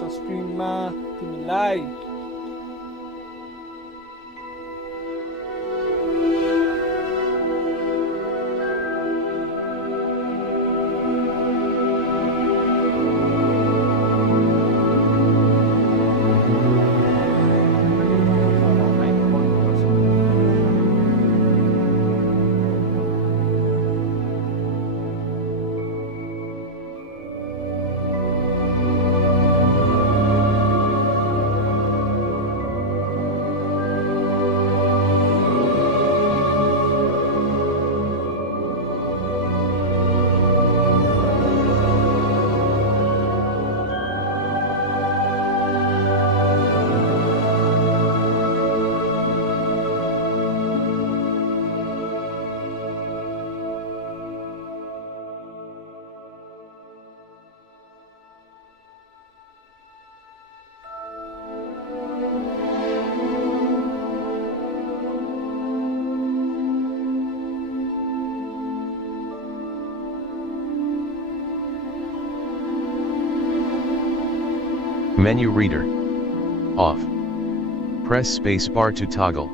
sa stream Timilay. Menu reader. Off. Press spacebar to toggle.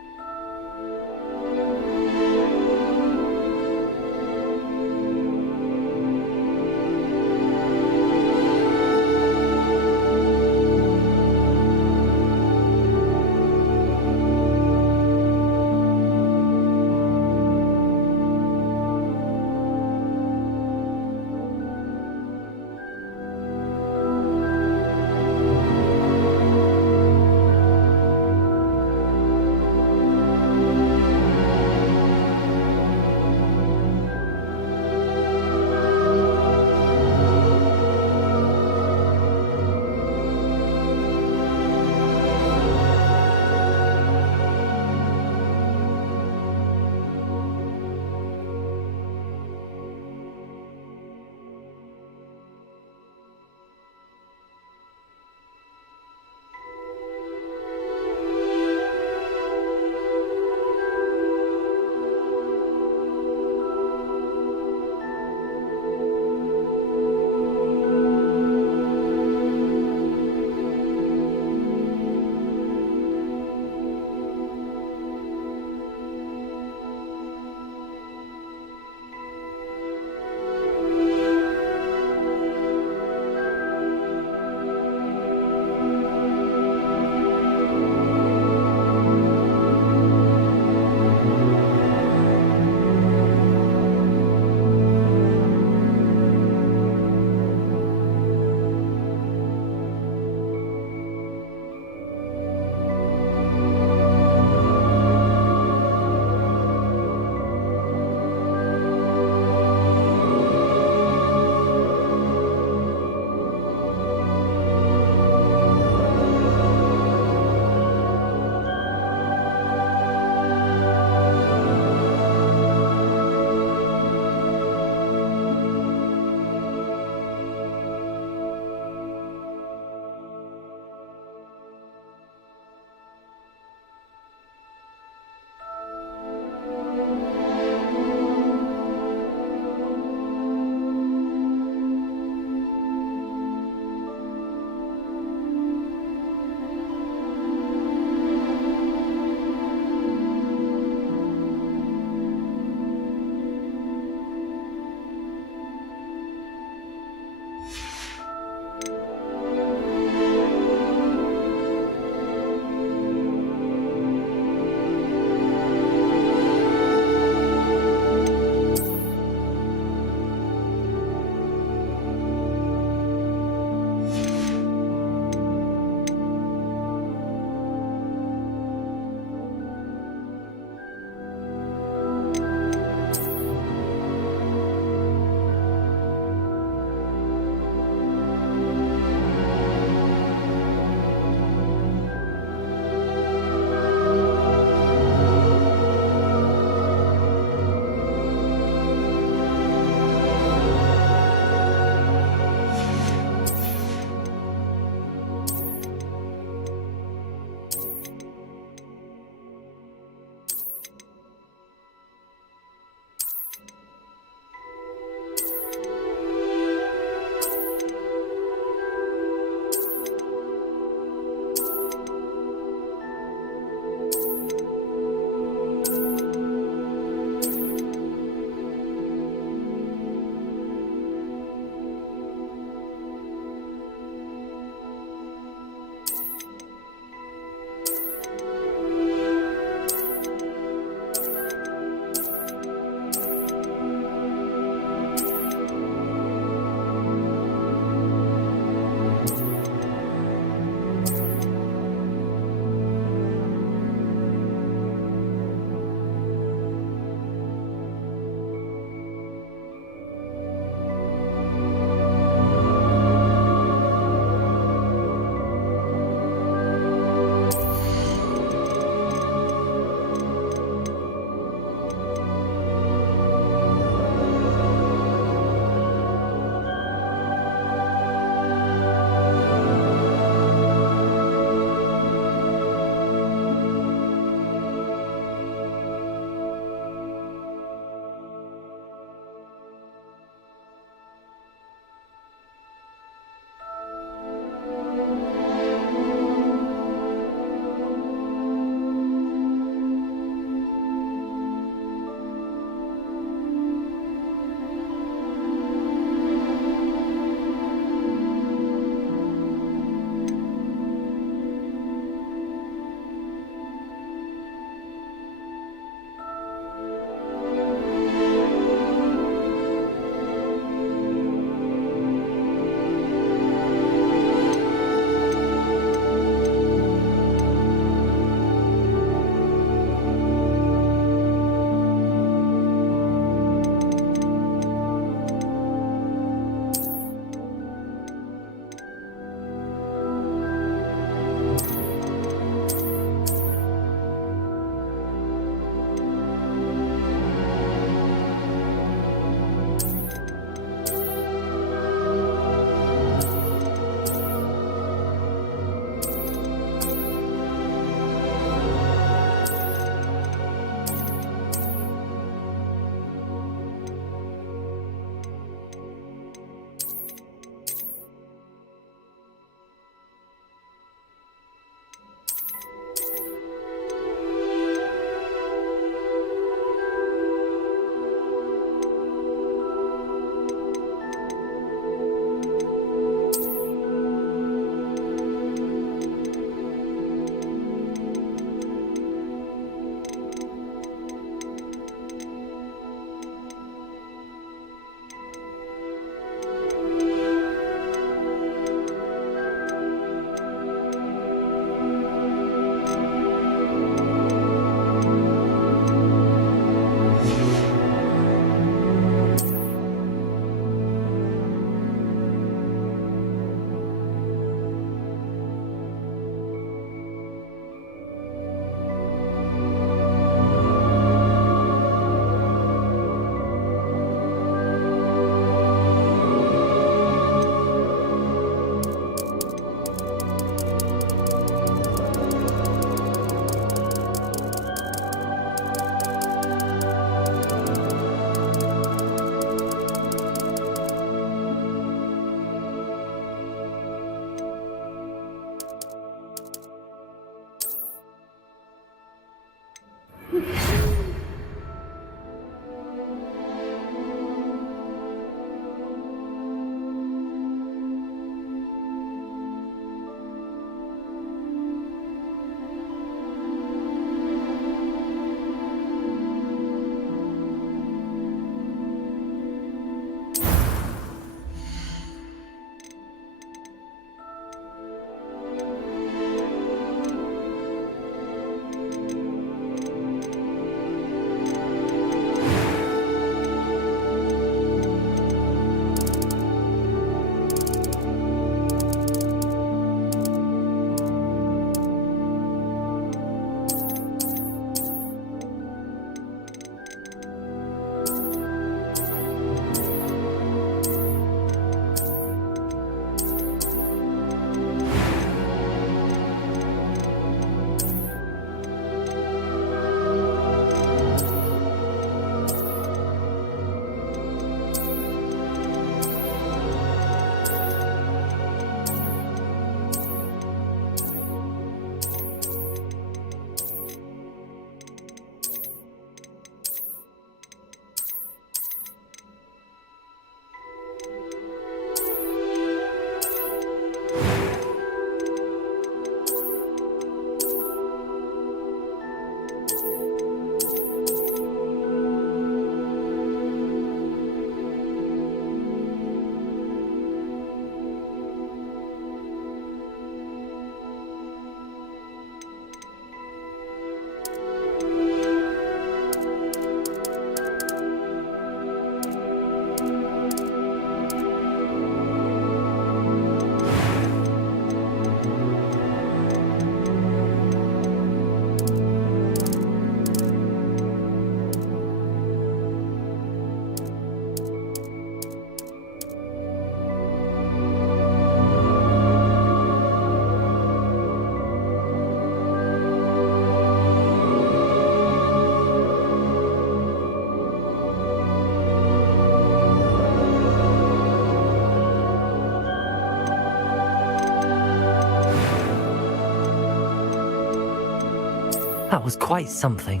That was quite something.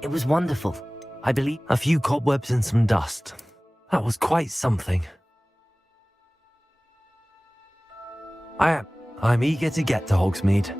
It was wonderful. I believe a few cobwebs and some dust. That was quite something. I'm eager to get to Hogsmeade.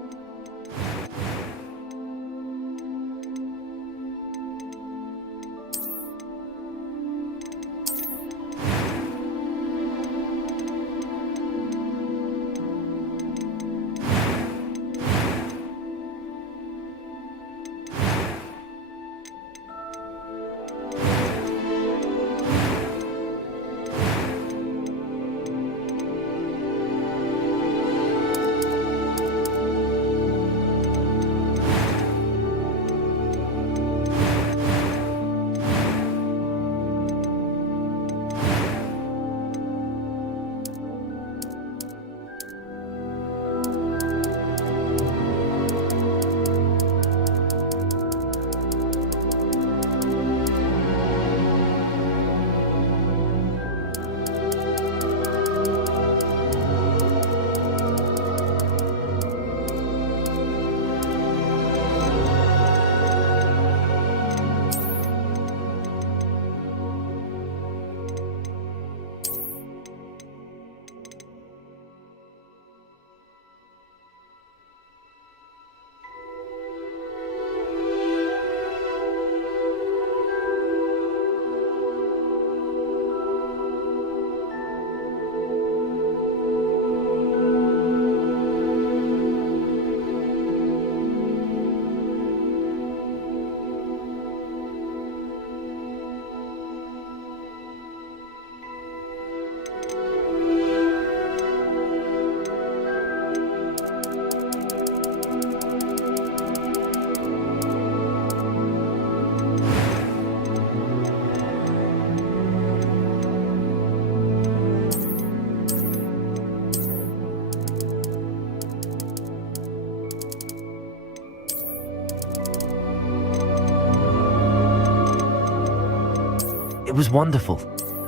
It was wonderful.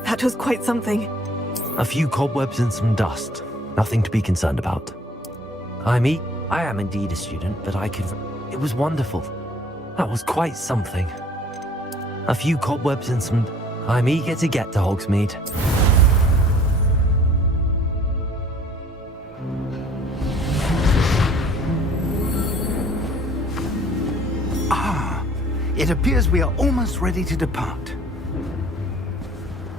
That was quite something. A few cobwebs and some dust. Nothing to be concerned about. I am indeed a student, but I could... It was wonderful. That was quite something. A few cobwebs and some... I'm eager to get to Hogsmeade. It appears we are almost ready to depart.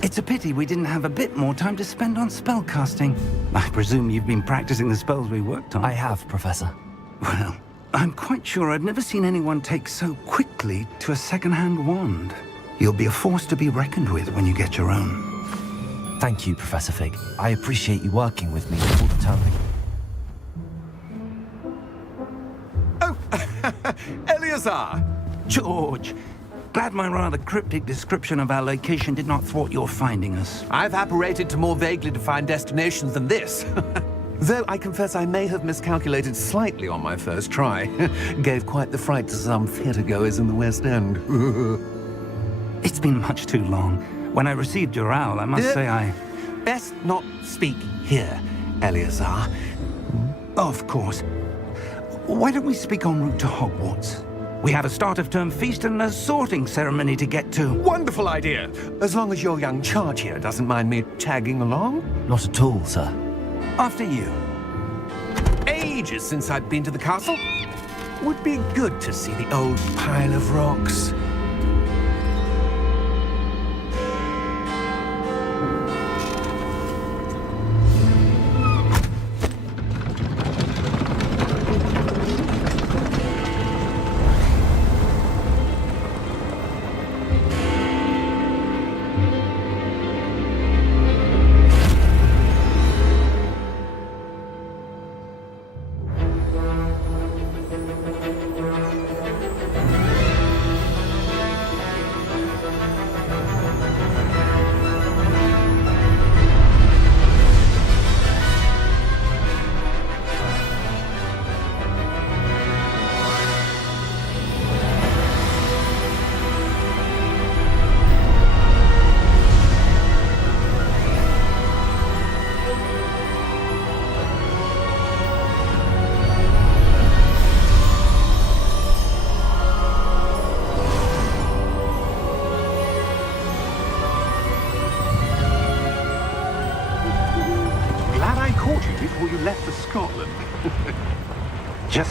It's a pity we didn't have a bit more time to spend on spellcasting. I presume you've been practicing the spells we worked on. I have, Professor. Well, I'm quite sure I've never seen anyone take so quickly to a second-hand wand. You'll be a force to be reckoned with when you get your own. Thank you, Professor Fig. I appreciate you working with me all the time. Oh, Eleazar! George, glad my rather cryptic description of our location did not thwart your finding us. I've apparated to more vaguely defined destinations than this. Though I confess I may have miscalculated slightly on my first try. Gave quite the fright to some theatre-goers in the West End. It's been much too long. When I received your owl, I must say I... Best not speak here, Eleazar. Of course. Why don't we speak en route to Hogwarts? We have a start-of-term feast and a sorting ceremony to get to. Wonderful idea! As long as your young charge here doesn't mind me tagging along. Not at all, sir. After you. Ages since I've been to the castle. Would be good to see the old pile of rocks.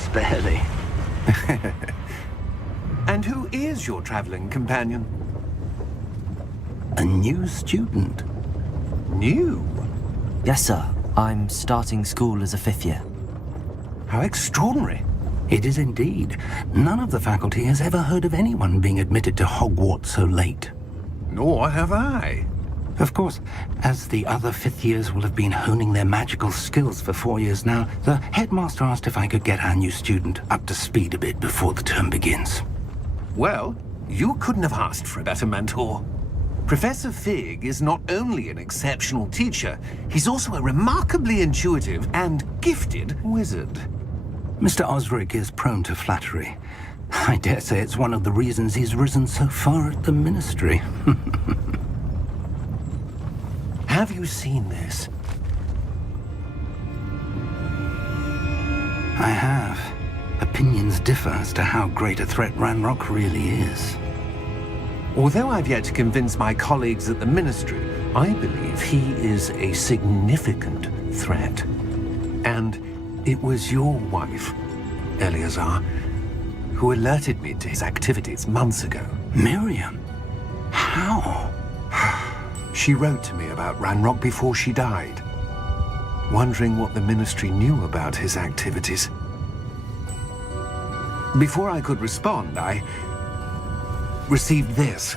Just barely. And who is your traveling companion? A new student. New? Yes, sir. I'm starting school as a 5th year. How extraordinary. It is indeed. None of the faculty has ever heard of anyone being admitted to Hogwarts so late. Nor have I. Of course, as the other 5th years will have been honing their magical skills for 4 years now, the headmaster asked if I could get our new student up to speed a bit before the term begins. Well, you couldn't have asked for a better mentor. Professor Fig is not only an exceptional teacher, he's also a remarkably intuitive and gifted wizard. Mr. Osric is prone to flattery. I dare say it's one of the reasons he's risen so far at the ministry. Have you seen this? I have. Opinions differ as to how great a threat Ranrock really is. Although I've yet to convince my colleagues at the Ministry, I believe he is a significant threat. And it was your wife, Eleazar, who alerted me to his activities months ago. Miriam? How? She wrote to me about Ranrock before she died, wondering what the Ministry knew about his activities. Before I could respond, I received this.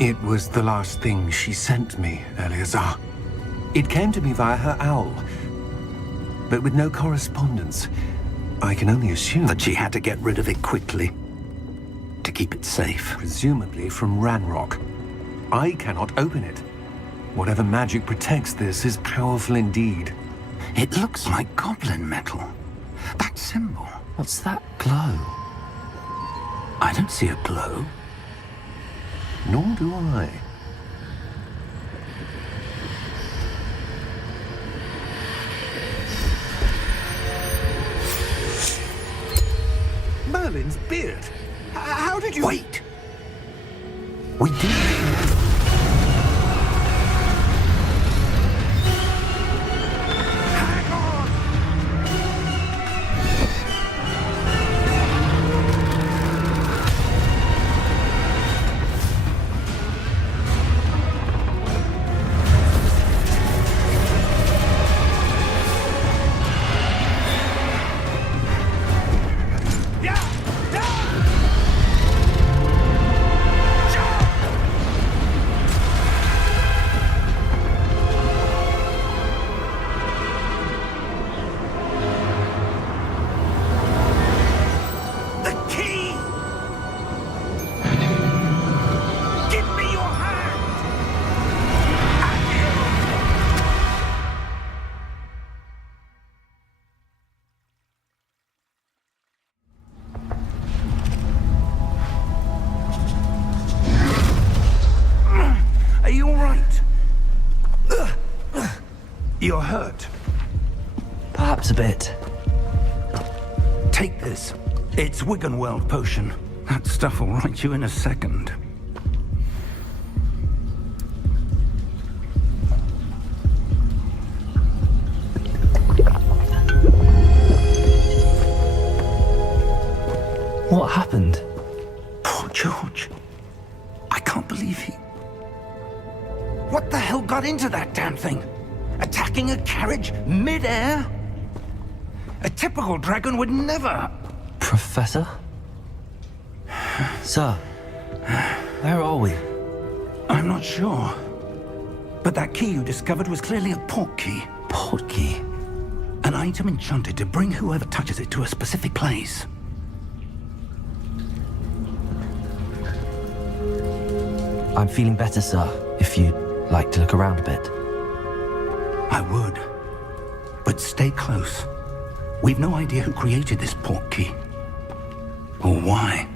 It was the last thing she sent me, Eleazar. It came to me via her owl, but with no correspondence. I can only assume That she had to get rid of it quickly to keep it safe. presumably from Ranrock. I cannot open it. Whatever magic protects this is powerful indeed. It looks like goblin metal. That symbol. What's that glow? I don't see a glow. Nor do I. Merlin's beard. How did you... Wait! We did. Are you all right? You're hurt. Perhaps a bit. Take this. It's Wiggenweld potion. That stuff will right you in a second. What happened? Poor George. I can't believe he... What the hell got into that damn thing? Attacking a carriage mid-air? A typical dragon would never... Professor? Sir, where are we? I'm not sure. But that key you discovered was clearly a port key. Port key? An item enchanted to bring whoever touches it to a specific place. I'm feeling better, sir, if you'd like to look around a bit. I would. But stay close. We've no idea who created this port key. Or why.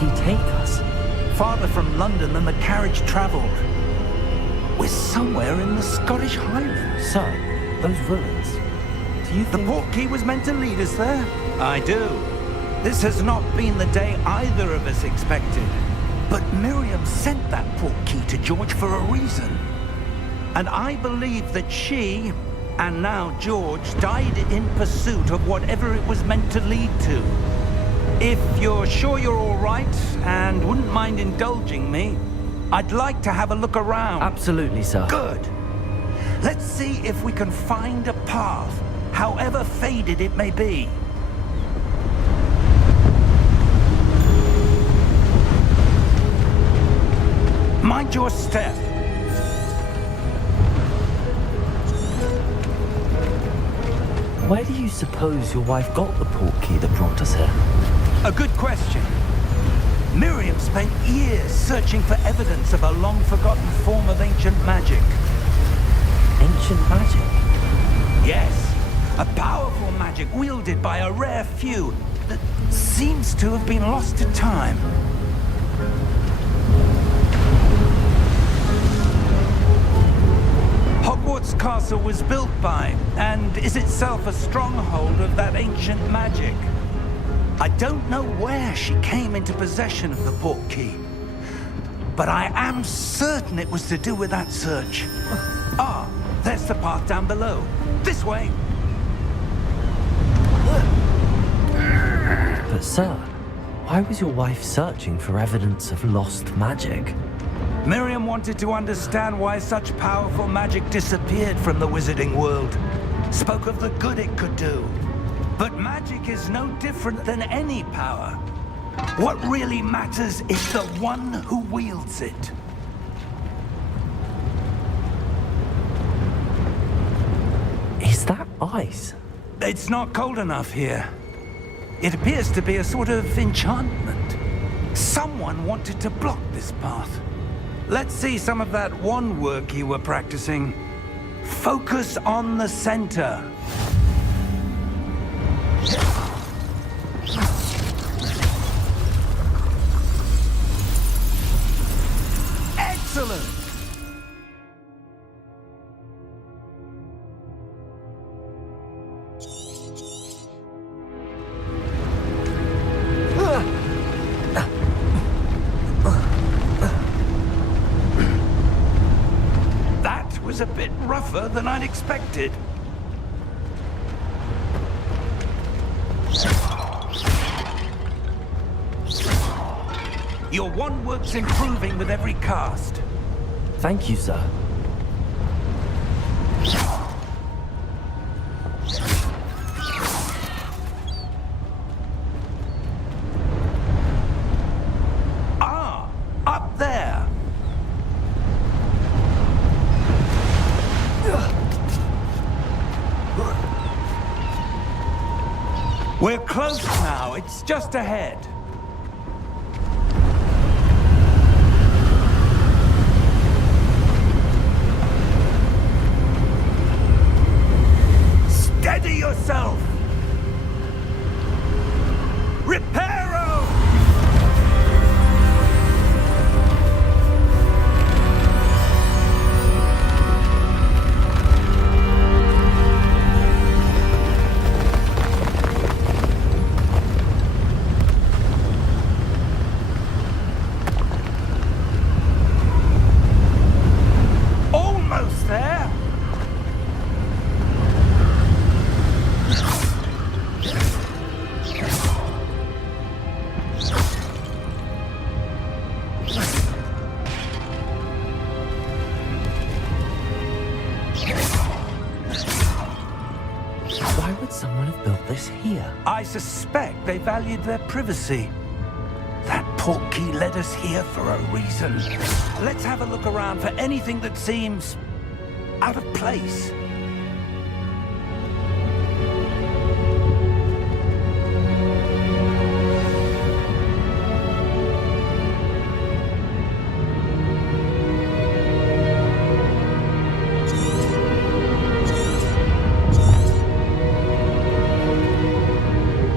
he take us? Farther from London than the carriage travelled. We're somewhere in the Scottish Highlands. Sir, those ruins. Do you The think... portkey was meant to lead us there? I do. This has not been the day either of us expected. But Miriam sent that portkey to George for a reason. And I believe that she, and now George, died in pursuit of whatever it was meant to lead to. If you're sure you're all right, and wouldn't mind indulging me, I'd like to have a look around. Absolutely, sir. Good. Let's see if we can find a path, however faded it may be. Mind your step. Where do you suppose your wife got the portkey that brought us here? A good question. Miriam spent years searching for evidence of a long-forgotten form of ancient magic. Ancient magic? Yes, a powerful magic wielded by a rare few that seems to have been lost to time. Hogwarts Castle was built by, and is itself a stronghold of that ancient magic. I don't know where she came into possession of the portkey, but I am certain it was to do with that search. Ah, there's the path down below. This way. But sir, why was your wife searching for evidence of lost magic? Miriam wanted to understand why such powerful magic disappeared from the wizarding world. Spoke of the good it could do. But magic is no different than any power. What really matters is the one who wields it. Is that ice? It's not cold enough here. It appears to be a sort of enchantment. Someone wanted to block this path. Let's see some of that wand work you were practicing. Focus on the center. Excellent! That was a bit rougher than I'd expected. Your wand work's improving with every cast. Thank you, sir. Ah, up there. We're close now. It's just ahead. Steady yourself! Reparo! Almost there! Why would someone have built this here? I suspect they valued their privacy. That portkey led us here for a reason. Let's have a look around for anything that seems out of place.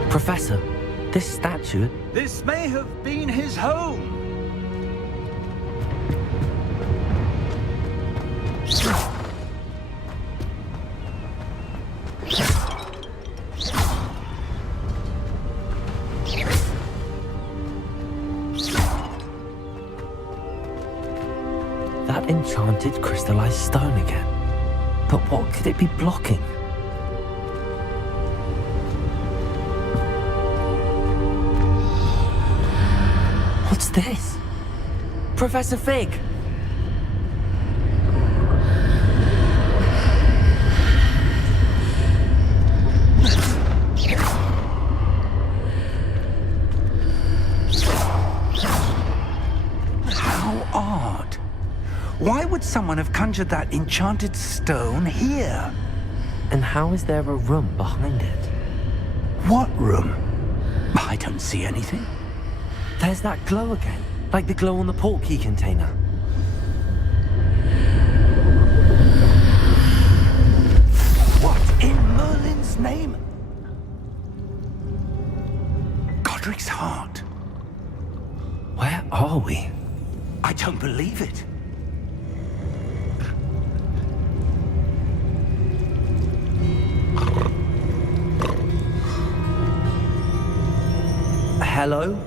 Professor, This statue? This may have been his home. That enchanted crystallized stone again. But what could it be blocking? What's this? Professor Fig! How odd. Why would someone have conjured that enchanted stone here? And how is there a room behind it? What room? I don't see anything. There's that glow again, like the glow on the portkey container. What in Merlin's name? Godric's heart. Where are we? I don't believe it. Hello?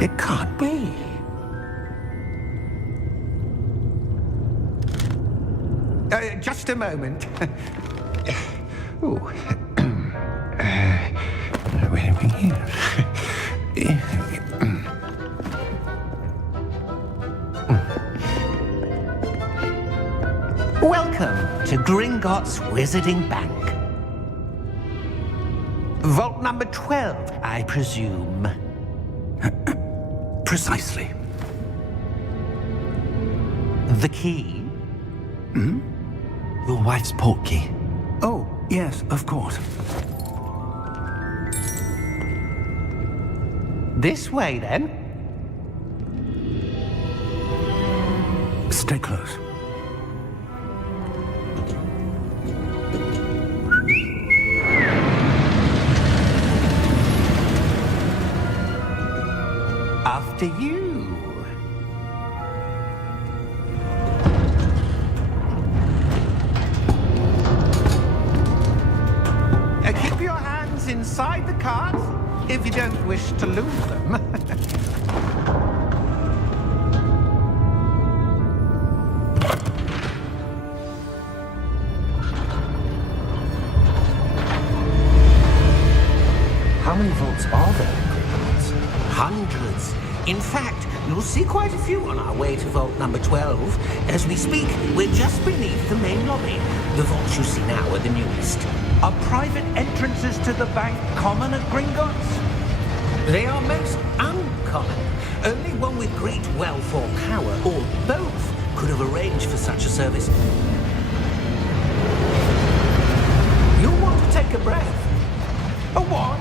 It can't be. Just a moment. Oh. Where are we here? Welcome to Gringotts Wizarding Bank. Vault number 12, I presume. Precisely. The key? Your wife's portkey. Oh, yes, of course. This way, then. Stay close. After you. Keep your hands inside the cart if you don't wish to lose them. How many vaults are there in Gringotts? Hundreds. In fact, you'll see quite a few on our way to vault number 12. As we speak, we're just beneath the main lobby. The vaults you see now are the newest. Are private entrances to the bank common at Gringotts? They are most uncommon. Only one with great wealth or power, or both, could have arranged for such a service. You'll want to take a breath. A what?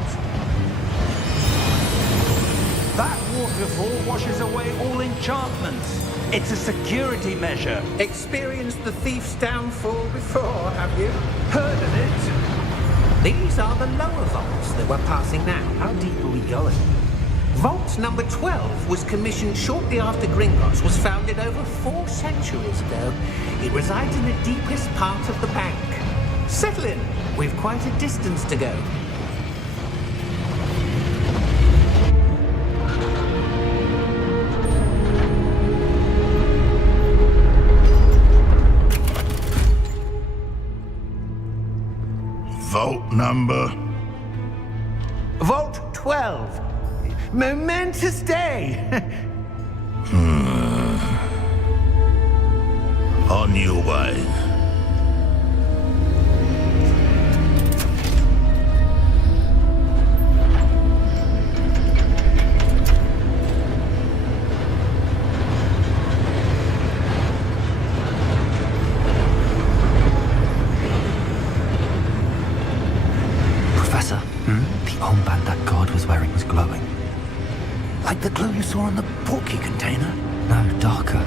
That waterfall washes away all enchantments. It's a security measure. Experienced the thief's downfall before, have you? Heard of it? These are the lower vaults that we're passing now. How deep are we going? Vault number 12 was commissioned shortly after Gringotts was founded over 4 centuries ago. It resides in the deepest part of the bank. Settle in. We've quite a distance to go. Vault number? Vault 12. Momentous day. On your way. Like the glow you saw on the porky container? No, darker.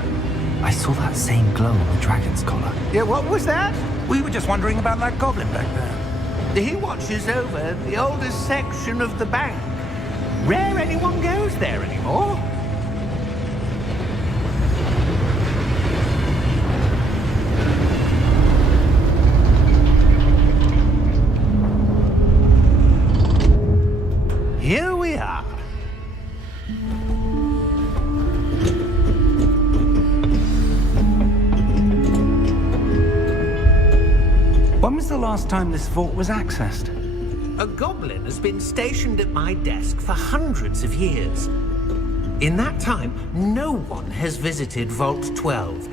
I saw that same glow on the dragon's collar. Yeah, what was that? We were just wondering about that goblin back there. He watches over the oldest section of the bank. Rare anyone goes there anymore. Here we are. When was the last time this vault was accessed? A goblin has been stationed at my desk for hundreds of years. In that time, no one has visited Vault 12.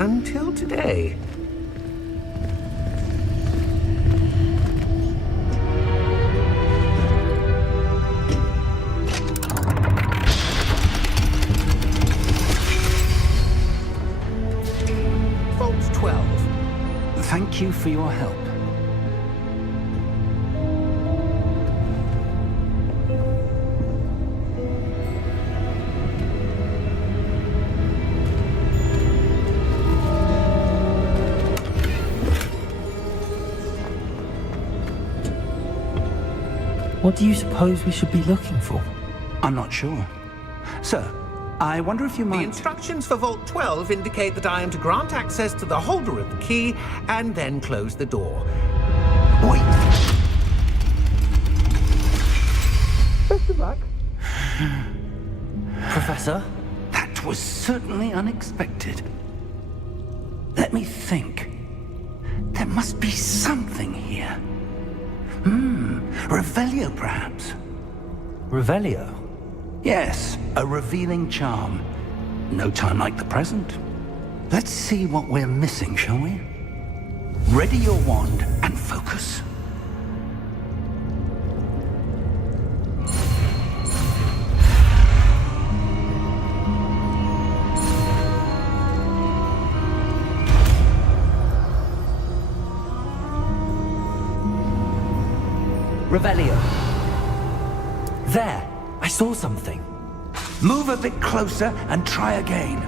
Until today. Vault 12. Thank you for your help. What do you suppose we should be looking for? I'm not sure. Sir, I wonder if you The might... instructions for Vault 12 indicate that I am to grant access to the holder of the key and then close the door. Wait! Best of luck. Professor? That was certainly unexpected. Let me think. There must be something here. Revelio, perhaps? Revelio? Yes, a revealing charm. No time like the present. Let's see what we're missing, shall we? Ready your wand and focus. Revelio. There! I saw something. Move a bit closer and try again.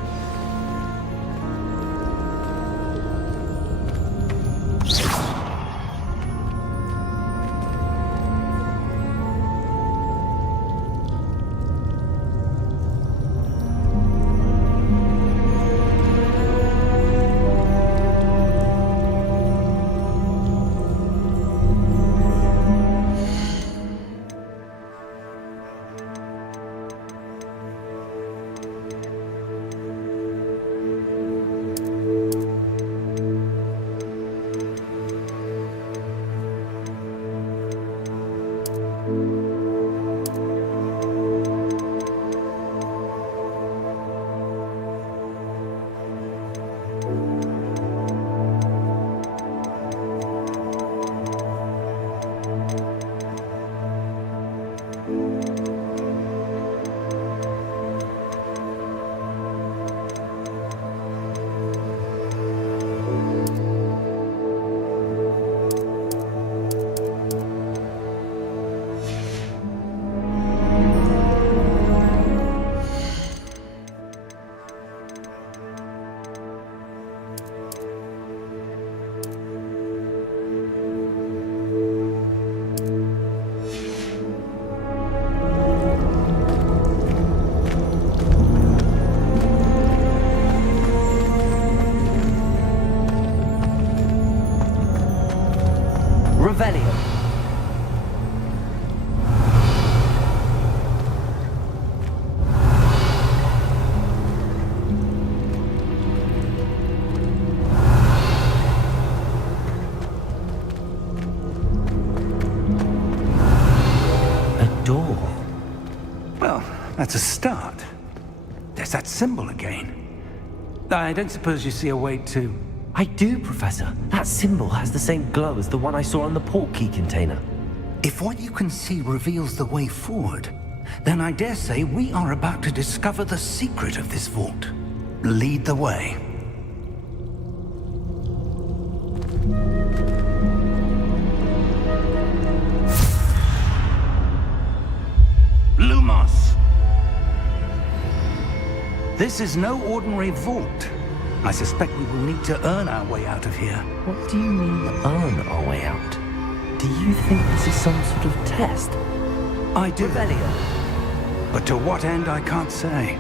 Revelio. A door. Well, that's a start. There's that symbol again. I don't suppose you see a way to... I do, Professor. That symbol has the same glow as the one I saw on the port key container. If what you can see reveals the way forward, then I dare say we are about to discover the secret of this vault. Lead the way. Lumos! This is no ordinary vault. I suspect we will need to earn our way out of here. What do you mean, earn our way out? Do you think this is some sort of test? I do. Revelio. But to what end, I can't say.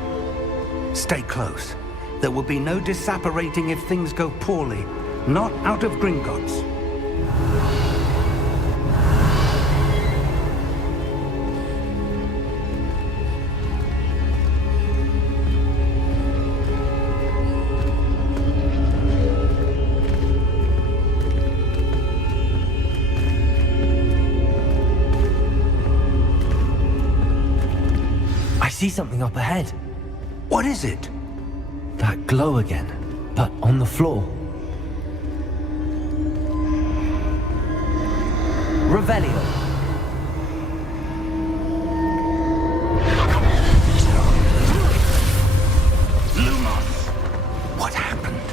Stay close. There will be no disapparating if things go poorly. Not out of Gringotts. I see something up ahead. What is it? That glow again, but on the floor. Revelio. Lumos! What happened?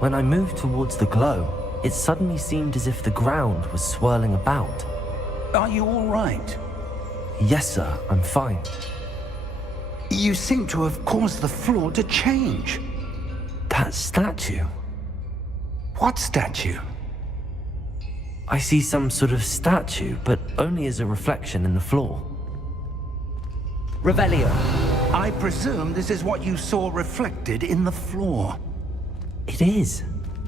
When I moved towards the glow, it suddenly seemed as if the ground was swirling about. Are you all right? Yes, sir, I'm fine. You seem to have caused the floor to change. That statue. What statue? I see some sort of statue, but only as a reflection in the floor. Revelio. I presume this is what you saw reflected in the floor. It is.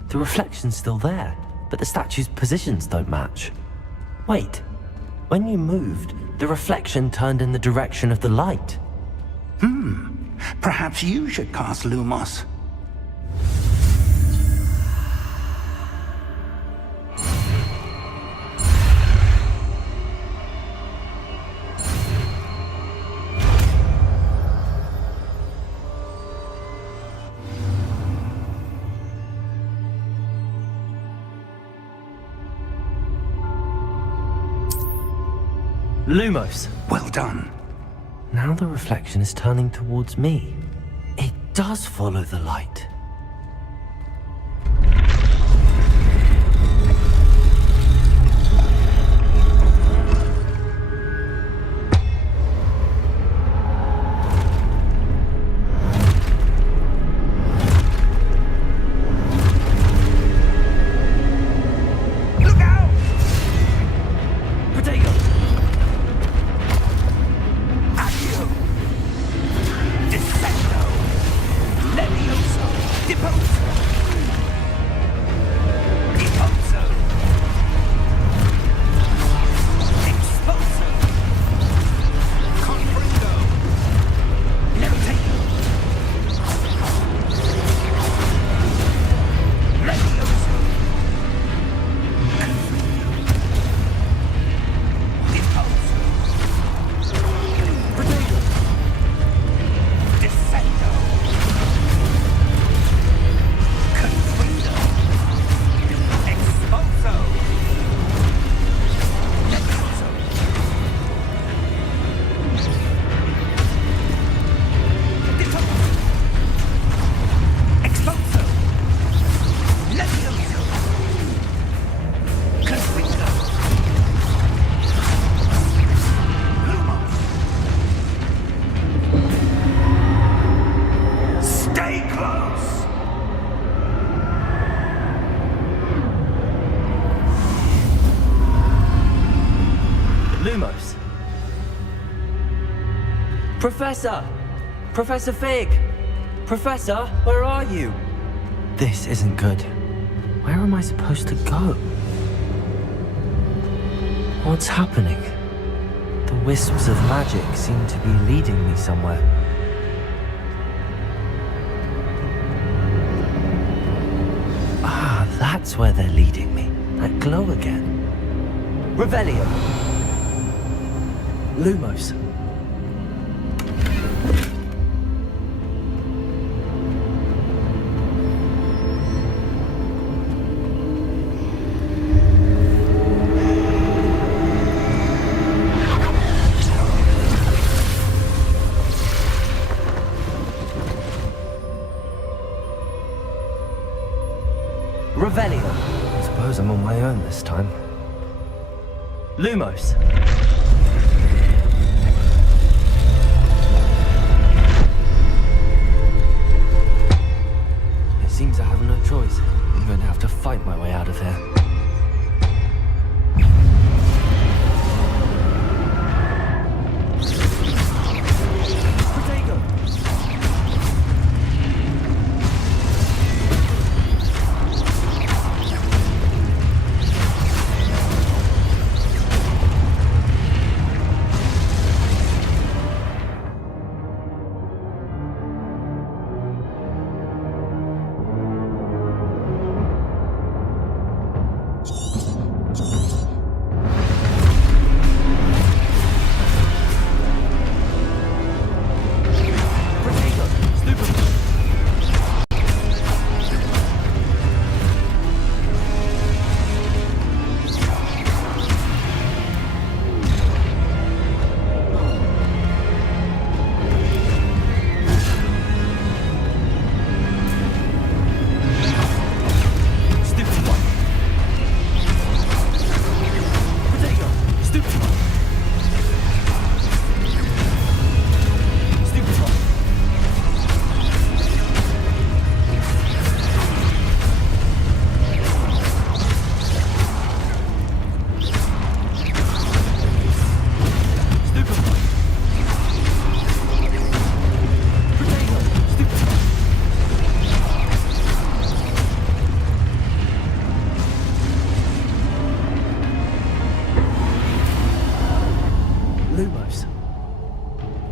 The reflection's still there, but the statue's positions don't match. Wait. When you moved, the reflection turned in the direction of the light. Perhaps you should cast Lumos. Lumos. Well done. Now the reflection is turning towards me. It does follow the light. Look out! Potato! Accio! Descendo! Levioso! Deposo! Deposo! Exposo! Confringo! Levitato! Levioso! Descendo! Confringo! Exposo! Levioso! Exposo! Levioso! Confringo! Lumos! Stay close! Lumos. Professor! Professor Fig! Professor, where are you? This isn't good. Where am I supposed to go? What's happening? The wisps of magic seem to be leading me somewhere. Ah, that's where they're leading me. That glow again. Revelio. Lumos. Revelio. I suppose I'm on my own this time. Lumos. seems I have no choice. I'm going to have to fight my way out of here.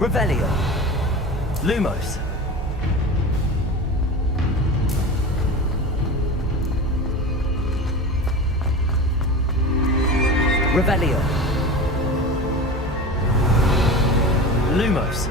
Revelio. Lumos. Revelio. Lumos.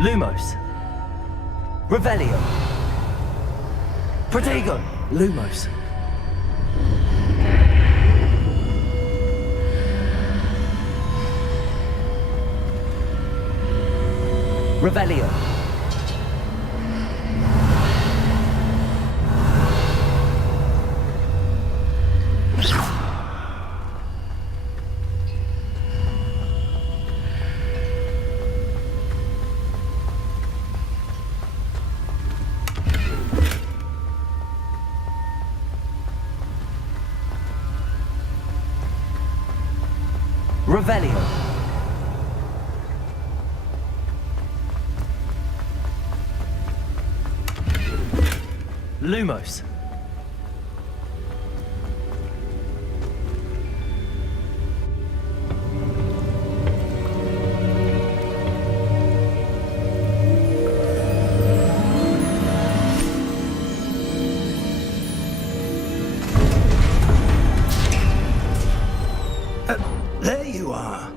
Lumos. Revelio. Protego. Lumos. Revelio. Revelio. Lumos. There you are.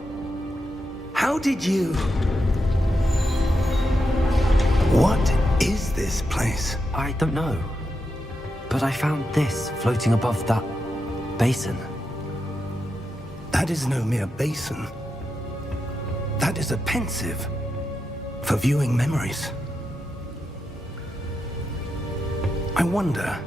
How did you... What is this place? I don't know. But I found this floating above that basin. That is no mere basin. That is a pensive for viewing memories. I wonder...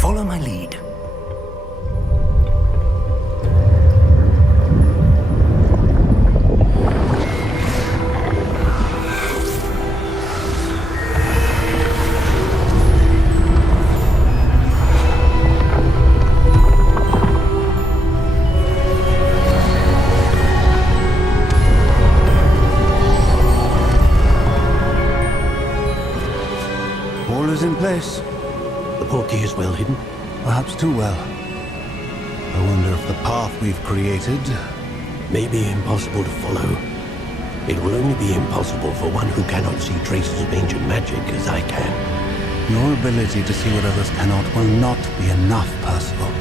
Follow my lead. All is in place. The portkey is well hidden. Perhaps too well. I wonder if the path we've created... May be impossible to follow. It will only be impossible for one who cannot see traces of ancient magic as I can. Your ability to see what others cannot will not be enough, Percival.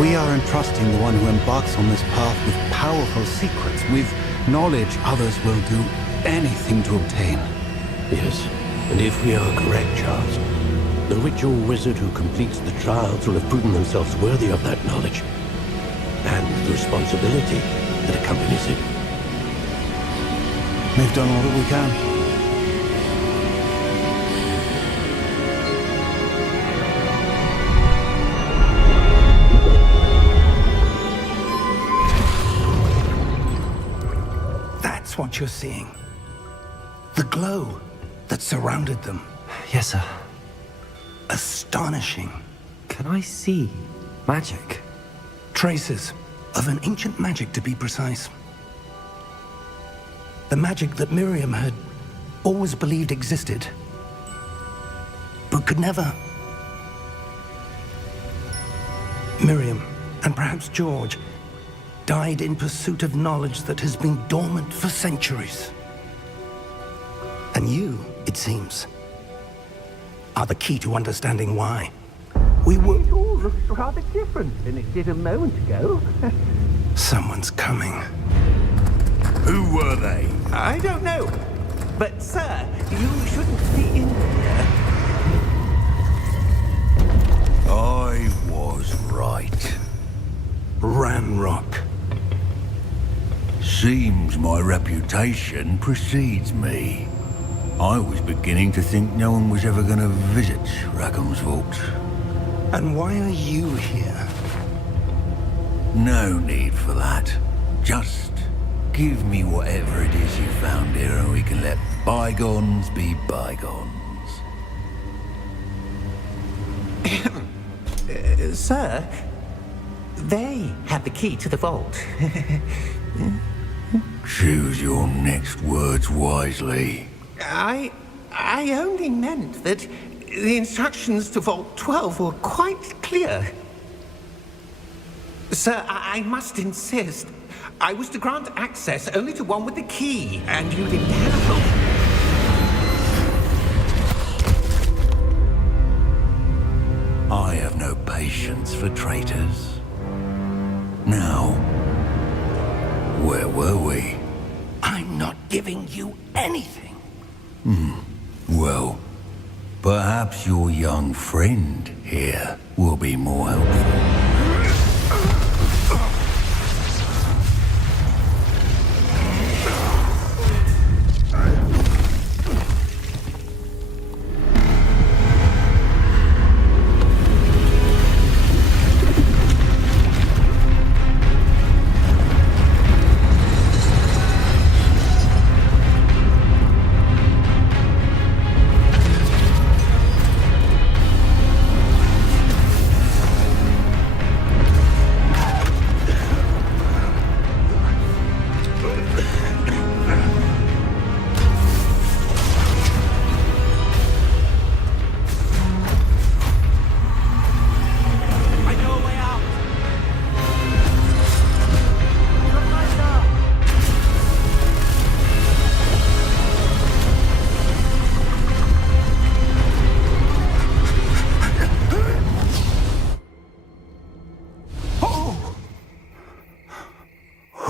We are entrusting the one who embarks on this path with powerful secrets, with knowledge others will do anything to obtain. Yes, and if we are correct, Charles, the ritual wizard who completes the trials will have proven themselves worthy of that knowledge, and the responsibility that accompanies it. We've done all that we can. That's what you're seeing. The glow that surrounded them. Yes, sir. Astonishing. Can I see magic? Traces of an ancient magic, to be precise. The magic that Miriam had always believed existed, but could never. Miriam, and perhaps George, died in pursuit of knowledge that has been dormant for centuries. And you, it seems, are the key to understanding why. We were... It all looks rather different than it did a moment ago. Someone's coming. Who were they? I don't know. But, sir, you shouldn't be in here. I was right. Ramrock. Seems my reputation precedes me. I was beginning to think no one was ever going to visit Rackham's vault. And why are you here? No need for that. Just give me whatever it is you found here and we can let bygones be bygones. Sir, they have the key to the vault. Choose your next words wisely. I only meant that the instructions to Vault 12 were quite clear. Sir, I must insist. I was to grant access only to one with the key, and you didn't have I have no patience for traitors. Now, where were we? I'm not giving you anything. Well, perhaps your young friend here will be more helpful.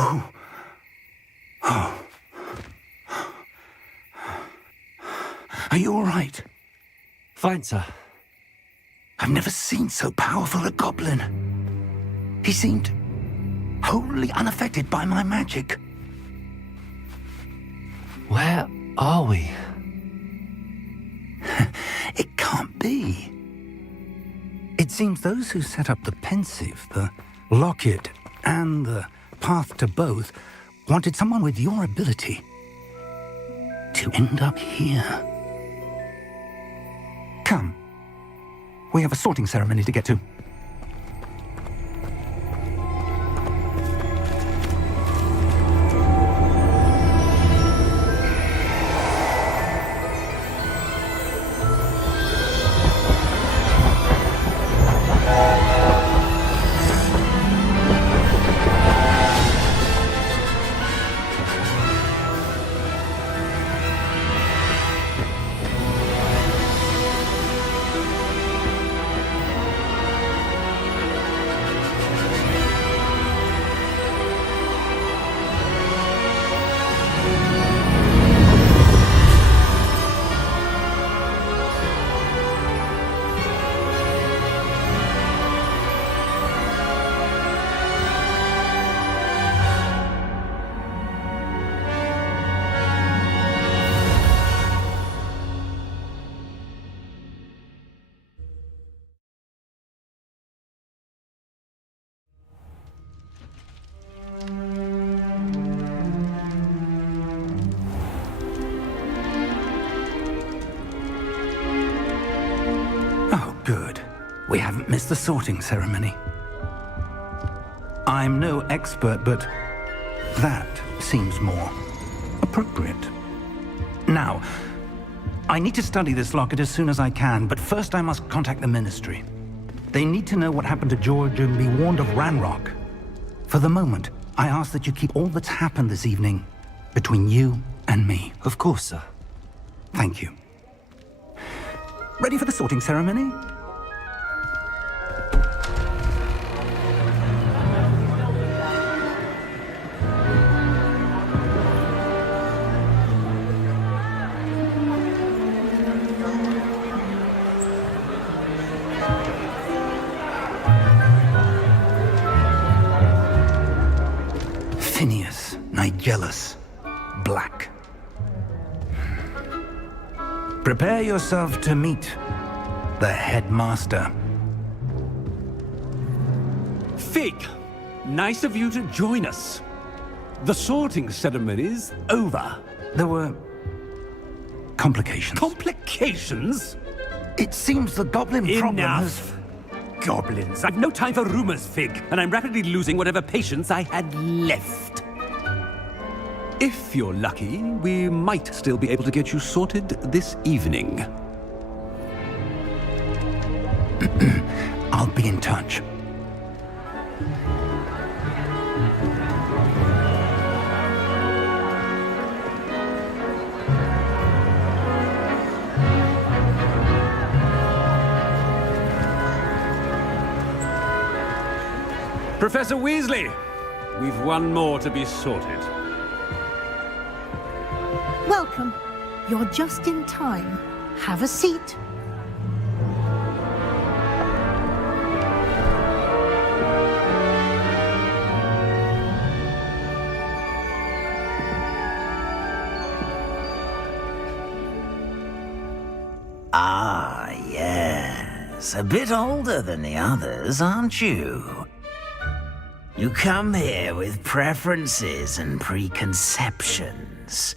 Oh. Oh. Are you all right? Fine, sir. I've never seen so powerful a goblin. He seemed wholly unaffected by my magic. Where are we? It can't be. It seems those who set up the pensive, the locket, and the path to both wanted someone with your ability to end up here. Come. We have a sorting ceremony to get to. Good. We haven't missed the sorting ceremony. I'm no expert, but that seems more appropriate. Now, I need to study this locket as soon as I can, but first I must contact the Ministry. They need to know what happened to George and be warned of Ranrock. For the moment, I ask that you keep all that's happened this evening between you and me. Of course, sir. Thank you. Ready for the sorting ceremony? Phineas, Nigellus, Black. Prepare yourself to meet the headmaster. Fig, nice of you to join us. The sorting ceremony's over. There were complications. Complications? It seems the goblin problem has... Enough! Goblins. I've no time for rumors, Fig, and I'm rapidly losing whatever patience I had left. If you're lucky, we might still be able to get you sorted this evening. I'll be in touch. Professor Weasley, we've one more to be sorted. Welcome. You're just in time. Have a seat. Ah, yes. A bit older than the others, aren't you? You come here with preferences and preconceptions.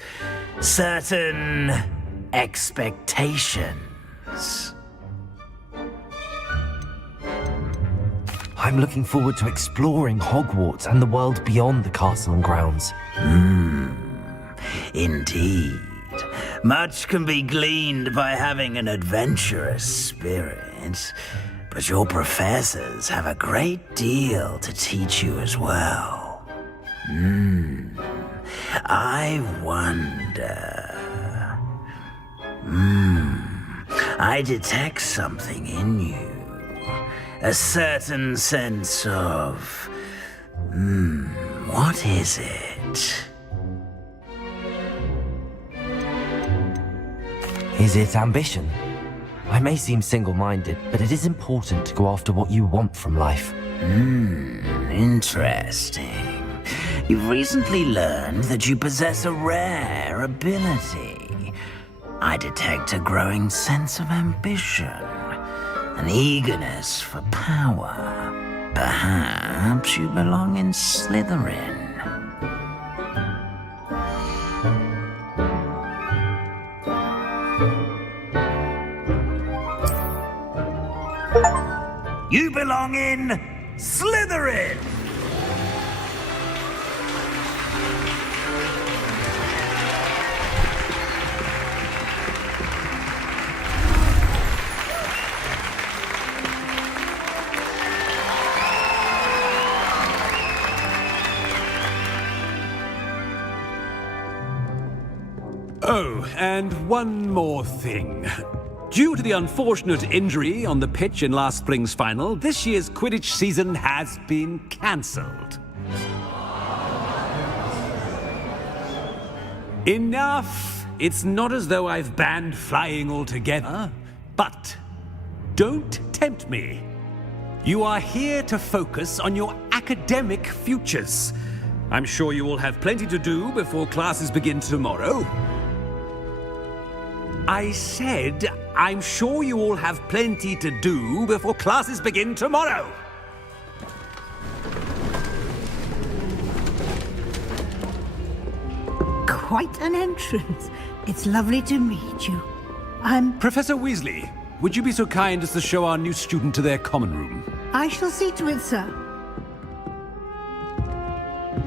Certain expectations. I'm looking forward to exploring Hogwarts and the world beyond the castle and grounds. Indeed. Much can be gleaned by having an adventurous spirit, but your professors have a great deal to teach you as well. I wonder... I detect something in you. A certain sense of... what What is it? Is it ambition? I may seem single-minded, but it is important to go after what you want from life. Interesting. You've recently learned that you possess a rare ability. I detect a growing sense of ambition, an eagerness for power. Perhaps you belong in Slytherin. You belong in Slytherin! Oh, and one more thing. Due to the unfortunate injury on the pitch in last spring's final, this year's Quidditch season has been cancelled. Enough! It's not as though I've banned flying altogether, but don't tempt me. You are here to focus on your academic futures. I'm sure you will have plenty to do before classes begin tomorrow. I said, I'm sure you all have plenty to do before classes begin tomorrow. Quite an entrance. It's lovely to meet you. I'm... Professor Weasley, would you be so kind as to show our new student to their common room? I shall see to it, sir.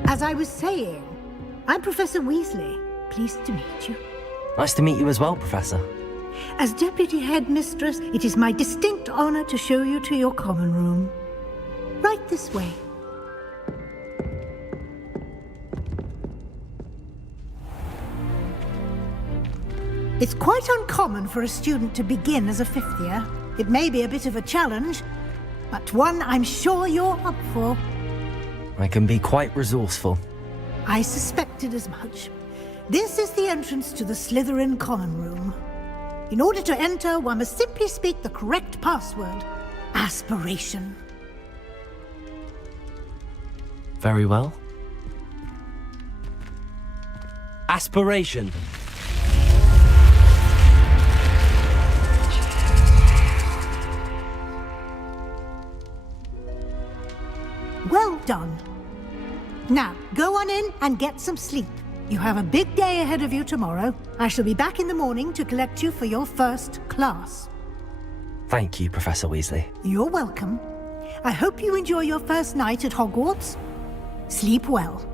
As I was saying, I'm Professor Weasley. Pleased to meet you. Nice to meet you as well, Professor. As Deputy Headmistress, it is my distinct honor to show you to your common room. Right this way. It's quite uncommon for a student to begin as a fifth year. It may be a bit of a challenge, but one I'm sure you're up for. I can be quite resourceful. I suspected as much. This is the entrance to the Slytherin common room. In order to enter, one must simply speak the correct password. Aspiration. Very well. Aspiration. Well done. Now, go on in and get some sleep. You have a big day ahead of you tomorrow. I shall be back in the morning to collect you for your first class. Thank you, Professor Weasley. You're welcome. I hope you enjoy your first night at Hogwarts. Sleep well.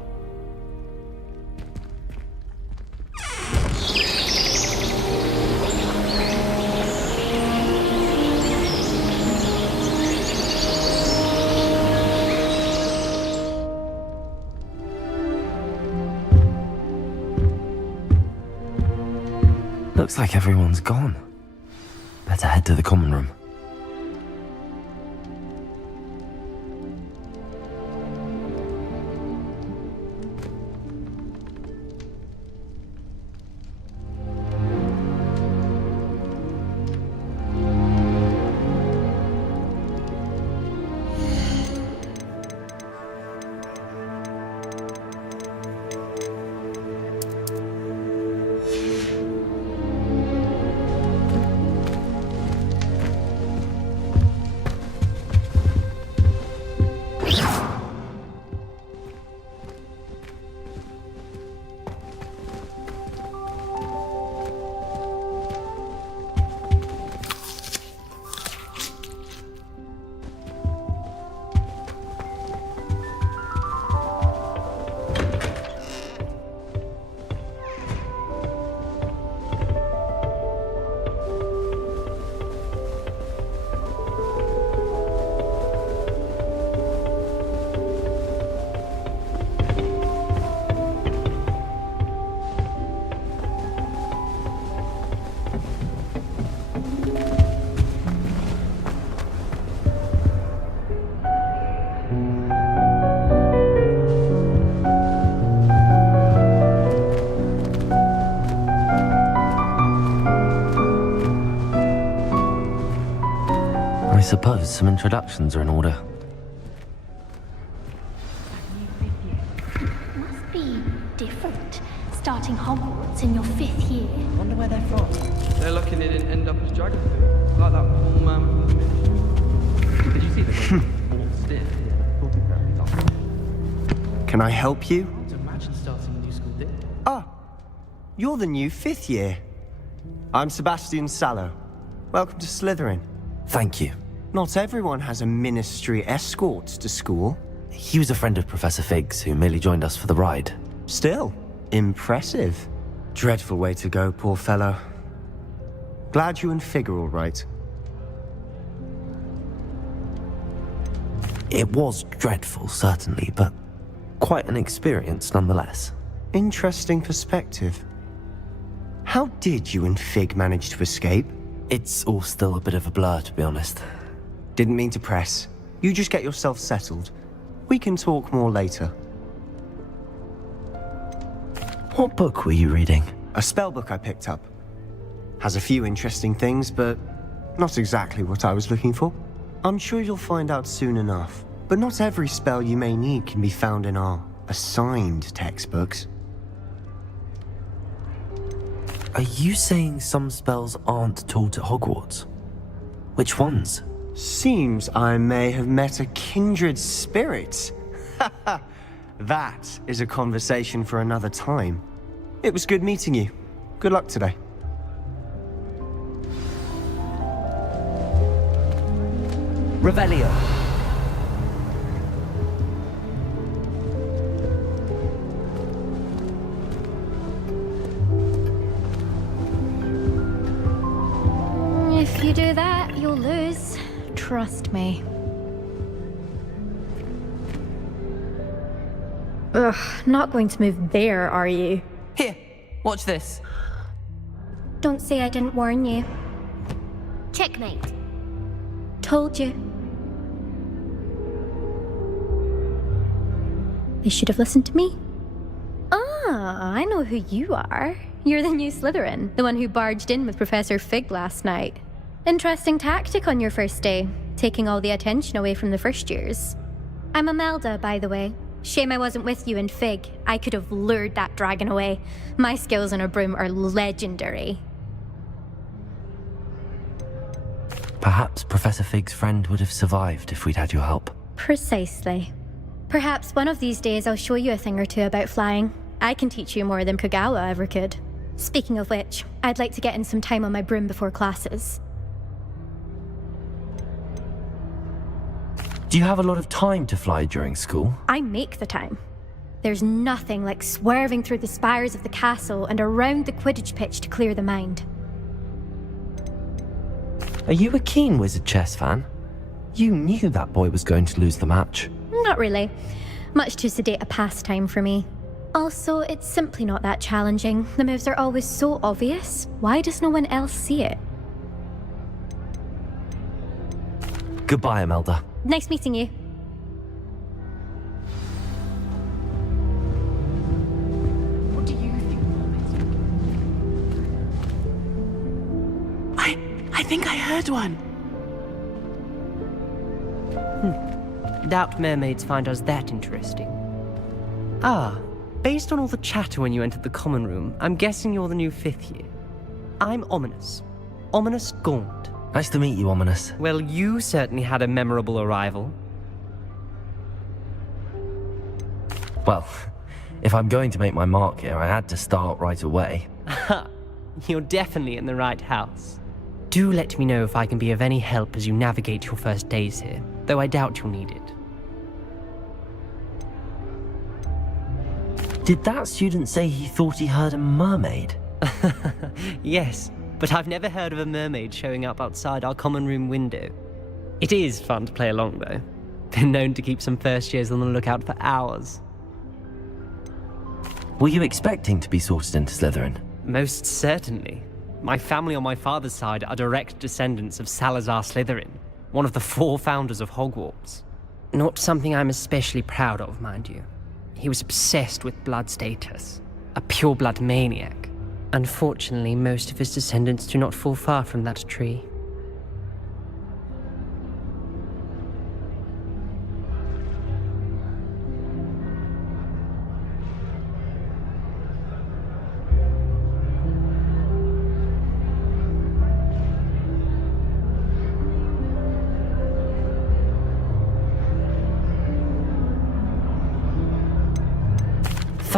Looks like everyone's gone. Better head to the common room. suppose some introductions are in order. Must be different, starting Hogwarts in your 5th year. Wonder where they're from. They're lucky they didn't end up as dragon food, like that poor man from the Ministry. Did you see the way all stiff? Can I help you? To imagine starting a new school day. Ah, you're the new 5th year. I'm Sebastian Sallow. Welcome to Slytherin. Thank you. Not everyone has a Ministry escort to school. He was a friend of Professor Fig's who merely joined us for the ride. Still, impressive. Dreadful way to go, poor fellow. Glad you and Fig are all right. It was dreadful, certainly, but quite an experience nonetheless. Interesting perspective. How did you and Fig manage to escape? It's all still a bit of a blur, to be honest. Didn't mean to press. You just get yourself settled. We can talk more later. What book were you reading? A spell book I picked up. Has a few interesting things, but not exactly what I was looking for. I'm sure you'll find out soon enough. But not every spell you may need can be found in our assigned textbooks. Are you saying some spells aren't taught at Hogwarts? Which ones? Seems I may have met a kindred spirit. That is a conversation for another time. It was good meeting you. Good luck today. Revelio. If you do that, you'll lose. Trust me. Ugh, not going to move there, are you? Here, watch this. Don't say I didn't warn you. Checkmate. Told you. They should have listened to me. Ah, I know who you are. You're the new Slytherin, the one who barged in with Professor Fig last night. Interesting tactic on your first day, taking all the attention away from the first years. I'm Imelda, by the way. Shame I wasn't with you in Fig. I could have lured that dragon away. My skills on a broom are legendary. Perhaps Professor Fig's friend would have survived if we'd had your help. Precisely. Perhaps one of these days I'll show you a thing or two about flying. I can teach you more than Kagawa ever could. Speaking of which, I'd like to get in some time on my broom before classes. Do you have a lot of time to fly during school? I make the time. There's nothing like swerving through the spires of the castle and around the Quidditch pitch to clear the mind. Are you a keen Wizard chess fan? You knew that boy was going to lose the match. Not really. Much too sedate a pastime for me. Also, it's simply not that challenging. The moves are always so obvious. Why does no one else see it? Goodbye, Imelda. Nice meeting you. What do you think, I think I heard one. Doubt mermaids find us that interesting. Ah, based on all the chatter when you entered the common room, I'm guessing you're the new 5th year. I'm Ominous. Ominous Gaunt. Nice to meet you, Ominous. Well, you certainly had a memorable arrival. Well, if I'm going to make my mark here, I had to start right away. You're definitely in the right house. Do let me know if I can be of any help as you navigate your first days here, though I doubt you'll need it. Did that student say he thought he heard a mermaid? Yes, but I've never heard of a mermaid showing up outside our common room window. It is fun to play along, though. Been known to keep some first years on the lookout for hours. Were you expecting to be sorted into Slytherin? Most certainly. My family on my father's side are direct descendants of Salazar Slytherin, one of the 4 founders of Hogwarts. Not something I'm especially proud of, mind you. He was obsessed with blood status, a pure-blood maniac. Unfortunately, most of his descendants do not fall far from that tree.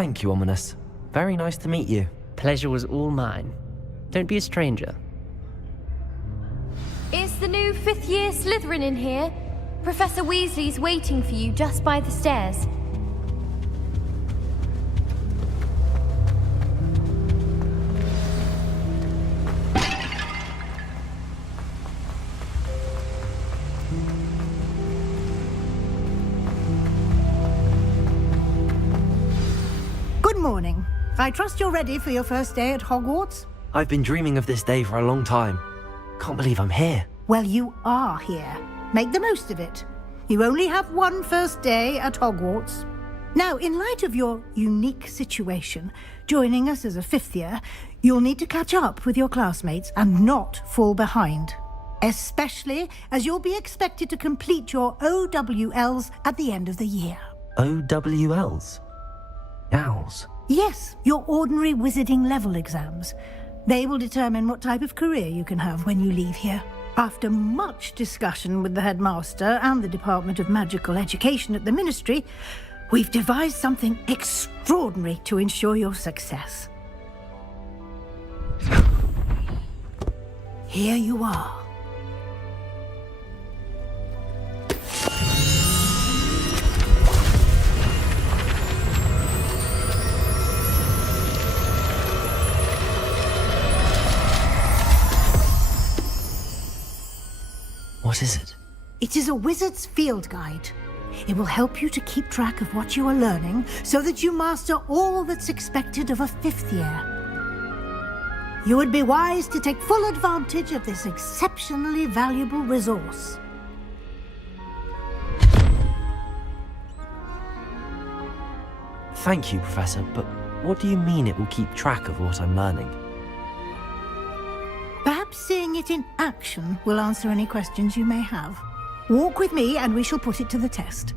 Thank you, Ominous. Very nice to meet you. Pleasure was all mine. Don't be a stranger. Is the new fifth-year Slytherin in here? Professor Weasley's waiting for you just by the stairs. Good morning. I trust you're ready for your first day at Hogwarts? I've been dreaming of this day for a long time. Can't believe I'm here. Well, you are here. Make the most of it. You only have one first day at Hogwarts. Now, in light of your unique situation, joining us as a fifth year, you'll need to catch up with your classmates and not fall behind. Especially as you'll be expected to complete your OWLs at the end of the year. OWLs? Owls? Yes, your ordinary wizarding level exams. They will determine what type of career you can have when you leave here. After much discussion with the headmaster and the Department of Magical Education at the Ministry, we've devised something extraordinary to ensure your success. Here you are. What is it? It is a wizard's field guide. It will help you to keep track of what you are learning so that you master all that's expected of a fifth year. You would be wise to take full advantage of this exceptionally valuable resource. Thank you, Professor, but what do you mean it will keep track of what I'm learning? Perhaps seeing it in action will answer any questions you may have. Walk with me and we shall put it to the test.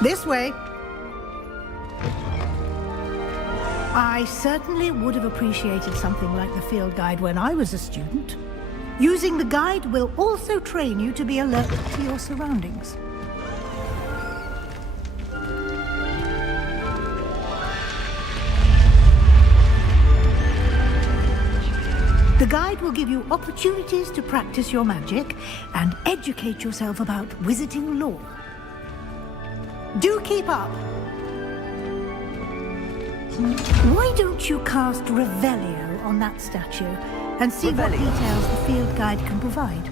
This way. I certainly would have appreciated something like the field guide when I was a student. Using the guide will also train you to be alert to your surroundings. The guide will give you opportunities to practice your magic and educate yourself about wizarding lore. Do keep up! Why don't you cast Revelio on that statue and see what details the field guide can provide?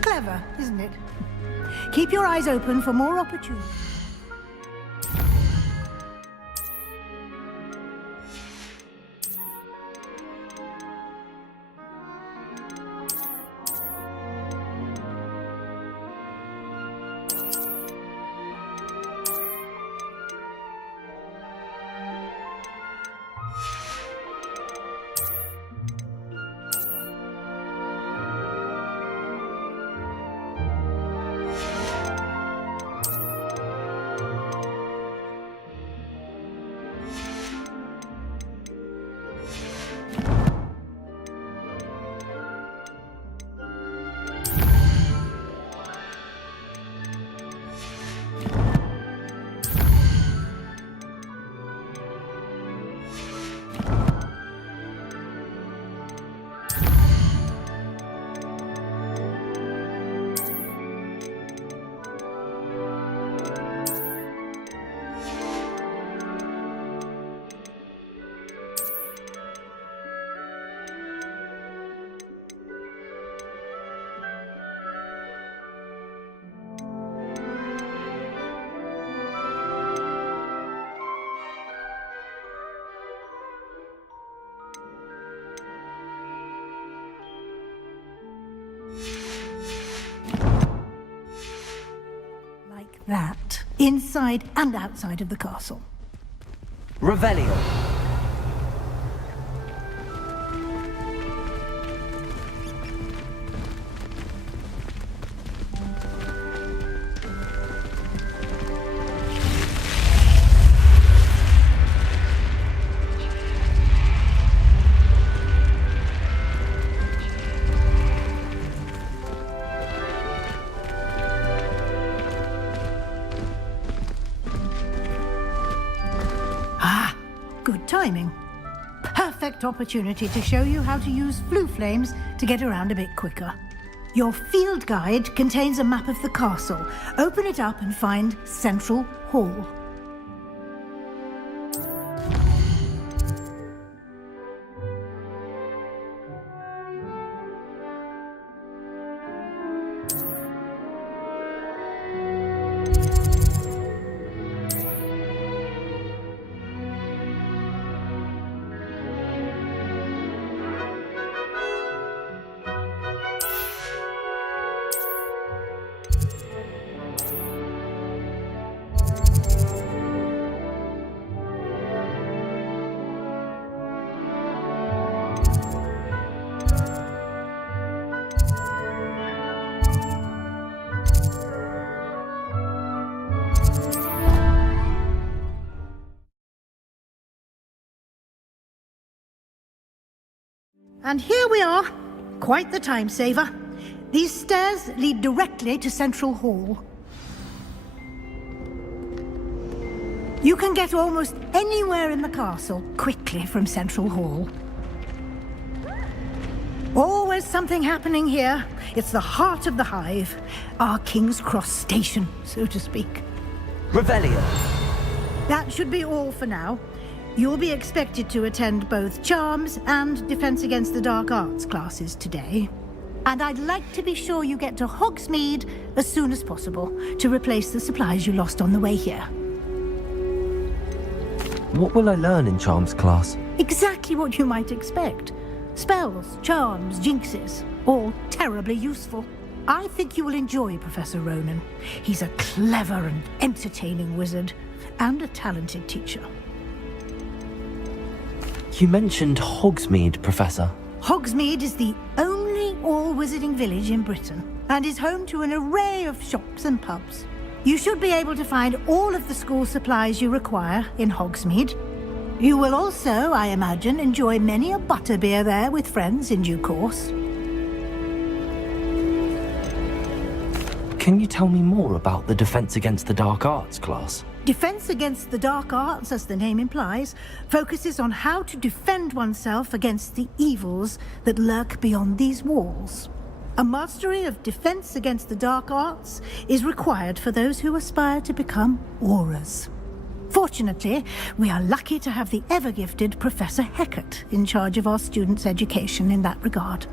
Clever, isn't it? Keep your eyes open for more opportunities. inside and outside of the castle. Revelio. Good timing. Perfect opportunity to show you how to use flue flames to get around a bit quicker. Your field guide contains a map of the castle. Open it up and find Central Hall. And here we are. Quite the time saver. These stairs lead directly to Central Hall. You can get almost anywhere in the castle quickly from Central Hall. Always something happening here. It's the heart of the hive. Our King's Cross station, so to speak. Revelio. That should be all for now. You'll be expected to attend both Charms and Defense Against the Dark Arts classes today. And I'd like to be sure you get to Hogsmeade as soon as possible to replace the supplies you lost on the way here. What will I learn in Charms class? Exactly what you might expect. Spells, charms, jinxes, all terribly useful. I think you will enjoy Professor Ronan. He's a clever and entertaining wizard, and a talented teacher. You mentioned Hogsmeade, Professor. Hogsmeade is the only all-wizarding village in Britain, and is home to an array of shops and pubs. You should be able to find all of the school supplies you require in Hogsmeade. You will also, I imagine, enjoy many a butterbeer there with friends in due course. Can you tell me more about the Defense Against the Dark Arts class? Defense Against the Dark Arts, as the name implies, focuses on how to defend oneself against the evils that lurk beyond these walls. A mastery of Defense Against the Dark Arts is required for those who aspire to become Aurors. Fortunately, we are lucky to have the ever-gifted Professor Hecat in charge of our students' education in that regard.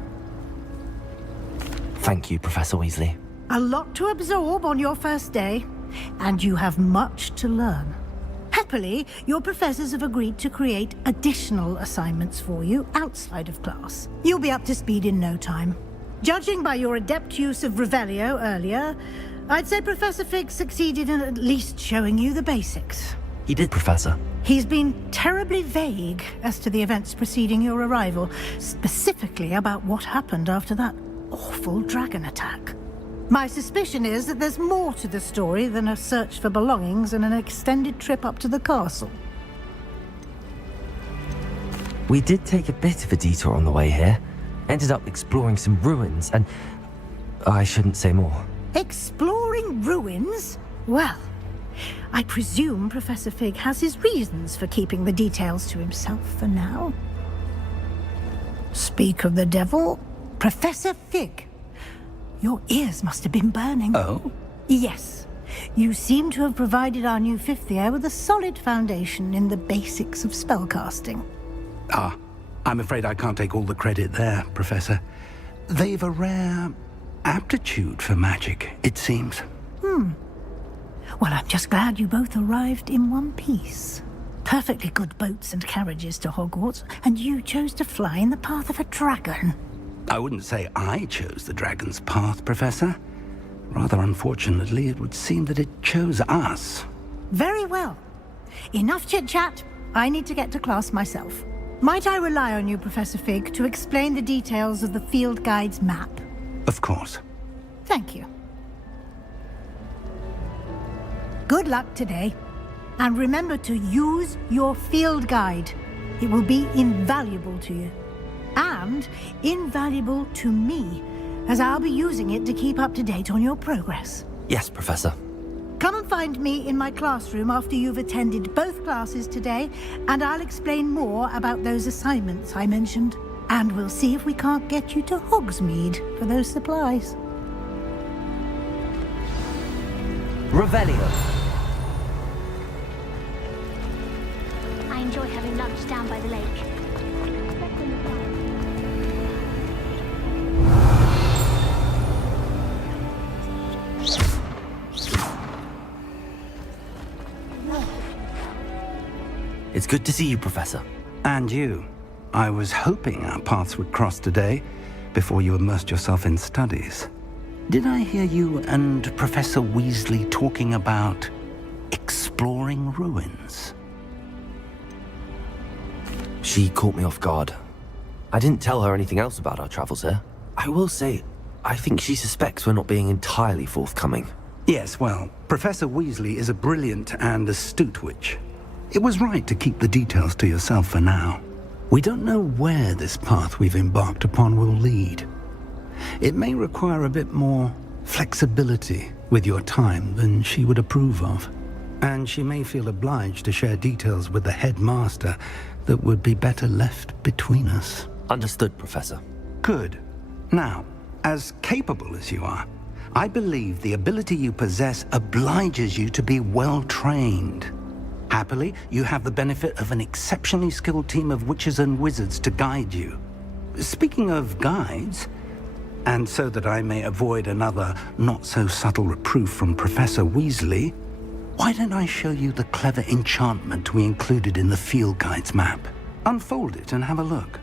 Thank you, Professor Weasley. A lot to absorb on your first day, and you have much to learn. Happily, your professors have agreed to create additional assignments for you outside of class. You'll be up to speed in no time. Judging by your adept use of Revelio earlier, I'd say Professor Fig succeeded in at least showing you the basics. He did, Professor. He's been terribly vague as to the events preceding your arrival, specifically about what happened after that awful dragon attack. My suspicion is that there's more to the story than a search for belongings and an extended trip up to the castle. We did take a bit of a detour on the way here. Ended up exploring some ruins, and I shouldn't say more. Exploring ruins? Well, I presume Professor Fig has his reasons for keeping the details to himself for now. Speak of the devil, Professor Fig. Your ears must have been burning. Oh? Yes. You seem to have provided our new fifth year with a solid foundation in the basics of spellcasting. Ah, I'm afraid I can't take all the credit there, Professor. They've a rare aptitude for magic, it seems. Well, I'm just glad you both arrived in one piece. Perfectly good boats and carriages to Hogwarts, and you chose to fly in the path of a dragon. I wouldn't say I chose the dragon's path, Professor. Rather unfortunately, it would seem that it chose us. Very well. Enough chit-chat. I need to get to class myself. Might I rely on you, Professor Fig, to explain the details of the field guide's map? Of course. Thank you. Good luck today. And remember to use your field guide. It will be invaluable to you. And invaluable to me, as I'll be using it to keep up to date on your progress. Yes, Professor. Come and find me in my classroom after you've attended both classes today, and I'll explain more about those assignments I mentioned. And we'll see if we can't get you to Hogsmeade for those supplies. Revelio. I enjoy having lunch down by the lake. It's good to see you, Professor. And you. I was hoping our paths would cross today, before you immersed yourself in studies. Did I hear you and Professor Weasley talking about exploring ruins? She caught me off guard. I didn't tell her anything else about our travels here. I will say, I think she suspects we're not being entirely forthcoming. Yes, well, Professor Weasley is a brilliant and astute witch. It was right to keep the details to yourself for now. We don't know where this path we've embarked upon will lead. It may require a bit more flexibility with your time than she would approve of. And she may feel obliged to share details with the headmaster that would be better left between us. Understood, Professor. Good. Now, as capable as you are, I believe the ability you possess obliges you to be well trained. Happily, you have the benefit of an exceptionally skilled team of witches and wizards to guide you. Speaking of guides, and so that I may avoid another not-so-subtle reproof from Professor Weasley, why don't I show you the clever enchantment we included in the field guide's map? Unfold it and have a look.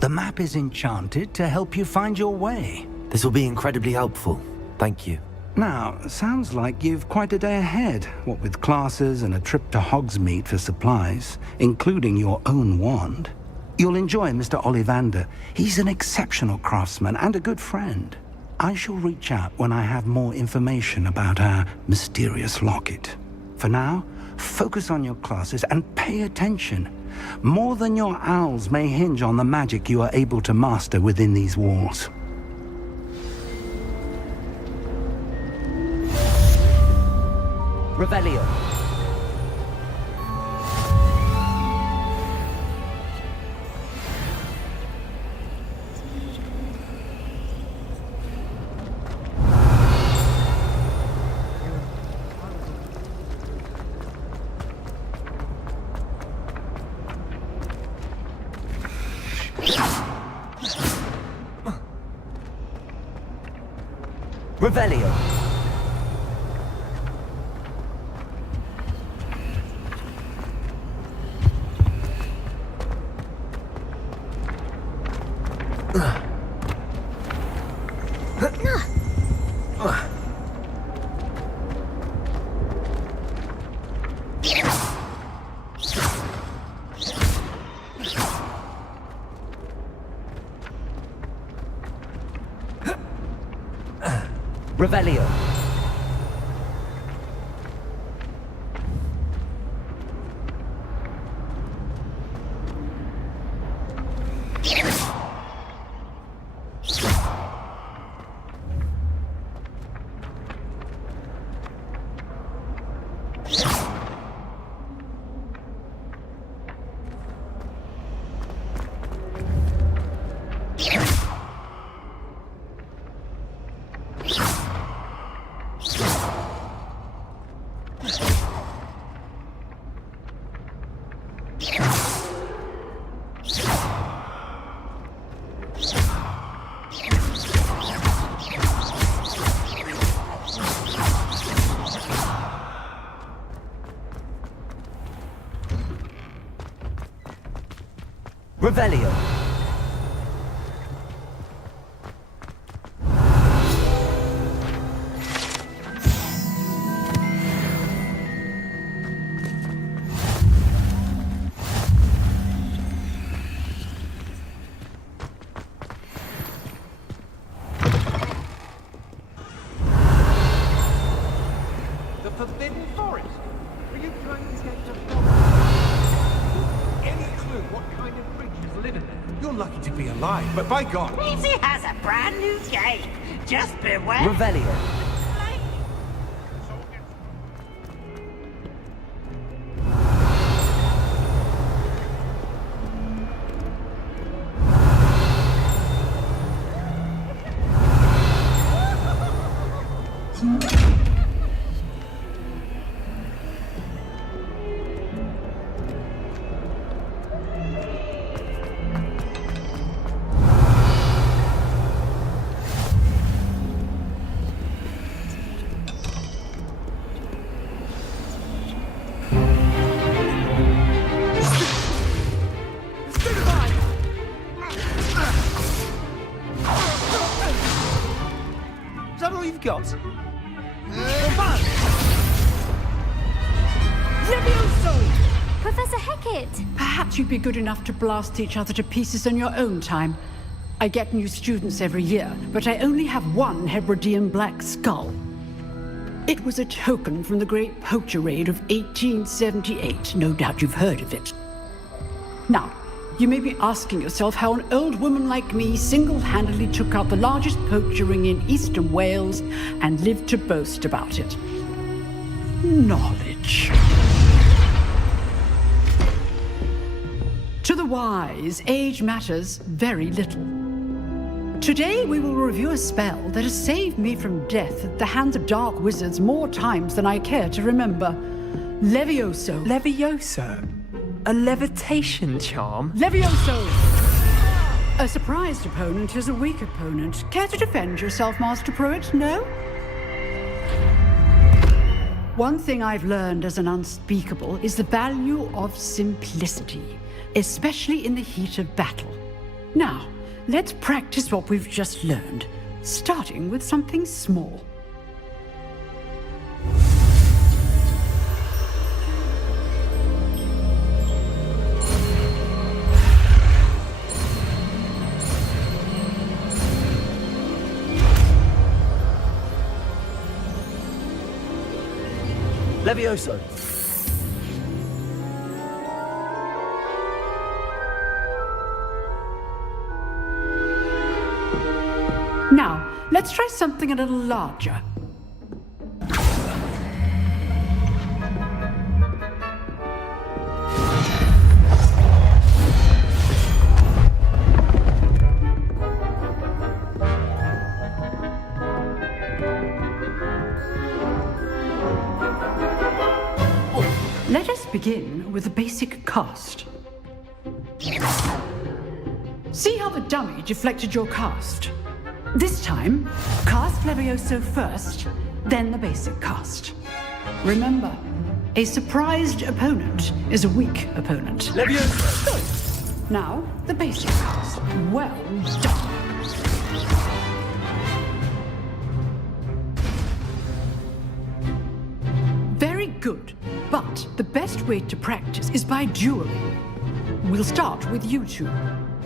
The map is enchanted to help you find your way. This will be incredibly helpful. Thank you. Now, sounds like you've quite a day ahead, what with classes and a trip to Hogsmeade for supplies, including your own wand. You'll enjoy Mr. Ollivander. He's an exceptional craftsman and a good friend. I shall reach out when I have more information about our mysterious locket. For now, focus on your classes and pay attention. More than your owls may hinge on the magic you are able to master within these walls. Revelio. Revelio. Revelio. Revelio. The Forbidden Forest? Were you trying to get to any clue what kind of creatures live in there? You're lucky to be alive, but by God! Easy has a brand new game. Just beware. Revelio. Is that all you've got? Professor Hecat! Perhaps you'd be good enough to blast each other to pieces on your own time. I get new students every year, but I only have one Hebridean black skull. It was a token from the Great Poacher Raid of 1878. No doubt you've heard of it. Now, you may be asking yourself how an old woman like me single-handedly took out the largest poacher ring in eastern Wales and lived to boast about it. Knowledge. To the wise, age matters very little. Today we will review a spell that has saved me from death at the hands of dark wizards more times than I care to remember. Levioso. Levioso? A levitation charm? Levioso! A surprised opponent is a weak opponent. Care to defend yourself, Master Pruitt? No? One thing I've learned as an unspeakable is the value of simplicity, especially in the heat of battle. Now, let's practice what we've just learned, starting with something small. Levioso. Now, let's try something a little larger. Let us begin with the basic cast. See how the dummy deflected your cast? This time, cast Levioso first, then the basic cast. Remember, a surprised opponent is a weak opponent. Levioso! Now, the basic cast. Well done. Very good, but the best way to practice is by dueling. We'll start with you two.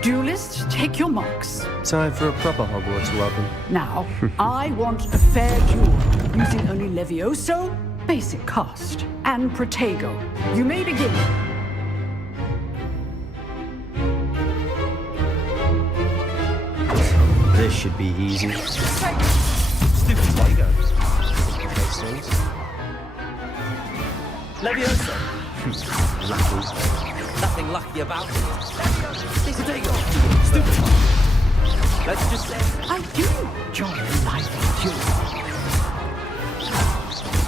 Duelists, take your marks. Time for a proper Hogwarts welcome. Now, I want a fair duel, using only Levioso, basic cast, and Protego. You may begin. This should be easy. Stupid Protego. Levioso. Lucky. Nothing lucky about it. Protego. Stupid. Let's just say I do enjoy a lively duel.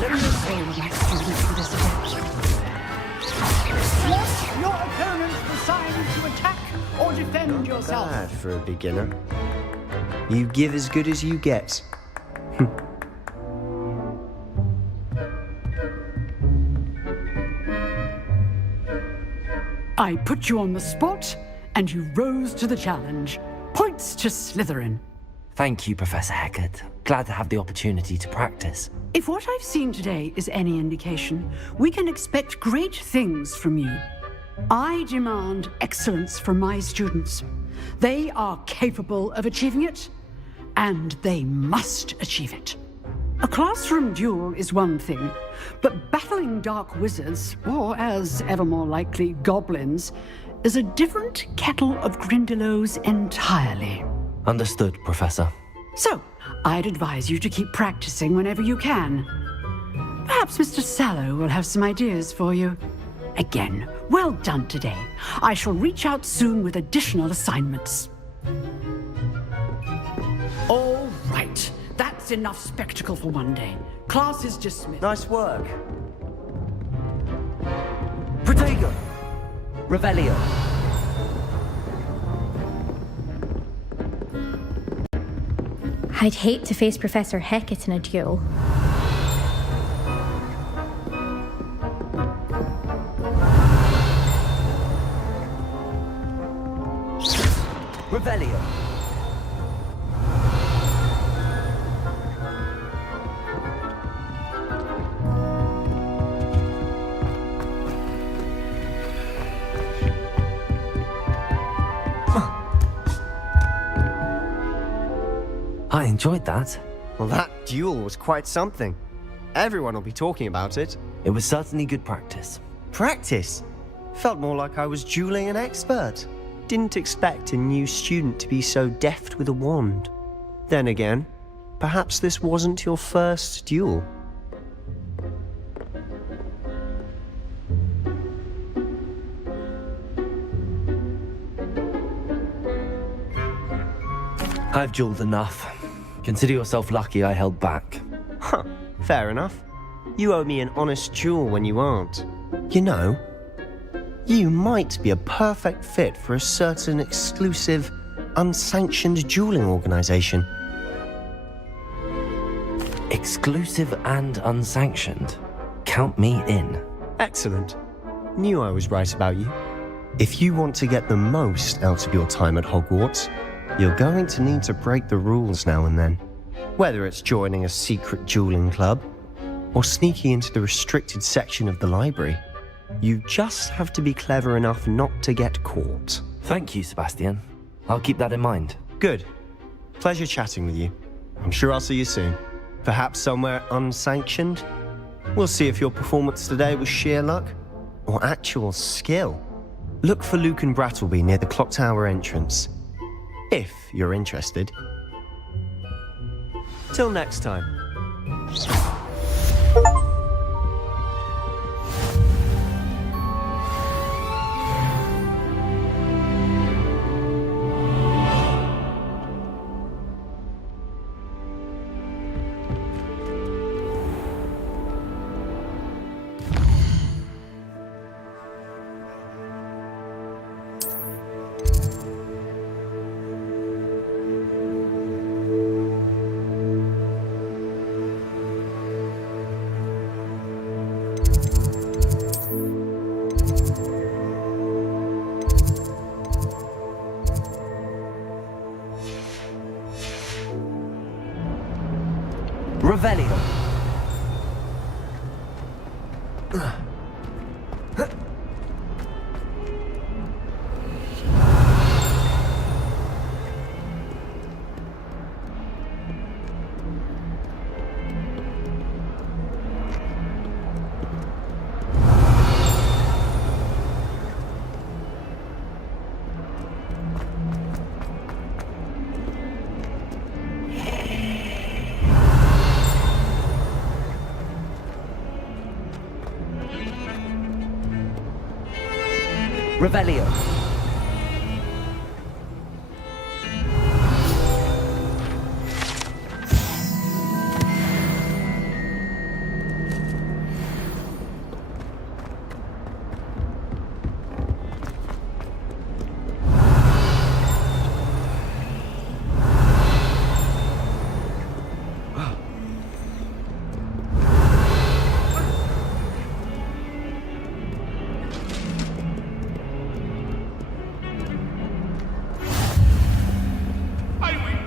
Let me say my students for this event. Want your opponent's decided to attack or defend yourself? Bad for a beginner. You give as good as you get. I put you on the spot, and you rose to the challenge. Points to Slytherin. Thank you, Professor Hecat. Glad to have the opportunity to practice. If what I've seen today is any indication, we can expect great things from you. I demand excellence from my students. They are capable of achieving it, and they must achieve it. A classroom duel is one thing, but battling dark wizards, or as ever more likely, goblins, is a different kettle of Grindylows entirely. Understood, Professor. So, I'd advise you to keep practicing whenever you can. Perhaps Mr. Sallow will have some ideas for you. Again, well done today. I shall reach out soon with additional assignments. All right. That's enough spectacle for one day. Class is dismissed. Nice work. Protego! Revelio! I'd hate to face Professor Hecat in a duel. Revelio! I enjoyed that. Well, that duel was quite something. Everyone will be talking about it. It was certainly good practice. Practice? Felt more like I was dueling an expert. Didn't expect a new student to be so deft with a wand. Then again, perhaps this wasn't your first duel. I've dueled enough. Consider yourself lucky I held back. Huh, fair enough. You owe me an honest duel when you aren't. You know, you might be a perfect fit for a certain exclusive, unsanctioned dueling organization. Exclusive and unsanctioned. Count me in. Excellent. Knew I was right about you. If you want to get the most out of your time at Hogwarts, you're going to need to break the rules now and then. Whether it's joining a secret dueling club, or sneaking into the restricted section of the library, you just have to be clever enough not to get caught. Thank you, Sebastian. I'll keep that in mind. Good. Pleasure chatting with you. I'm sure I'll see you soon. Perhaps somewhere unsanctioned? We'll see if your performance today was sheer luck, or actual skill. Look for Luke and Brattleby near the clock tower entrance. If you're interested. Till next time. Revelio. Revelio.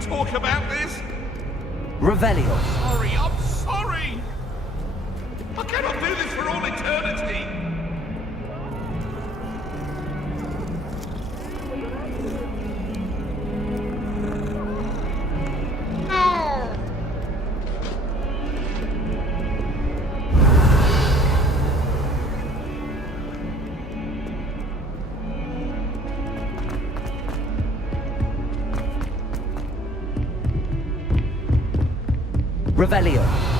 talk about this? Revelio. Sorry, I'm sorry! I cannot do this for all eternity! Revelio.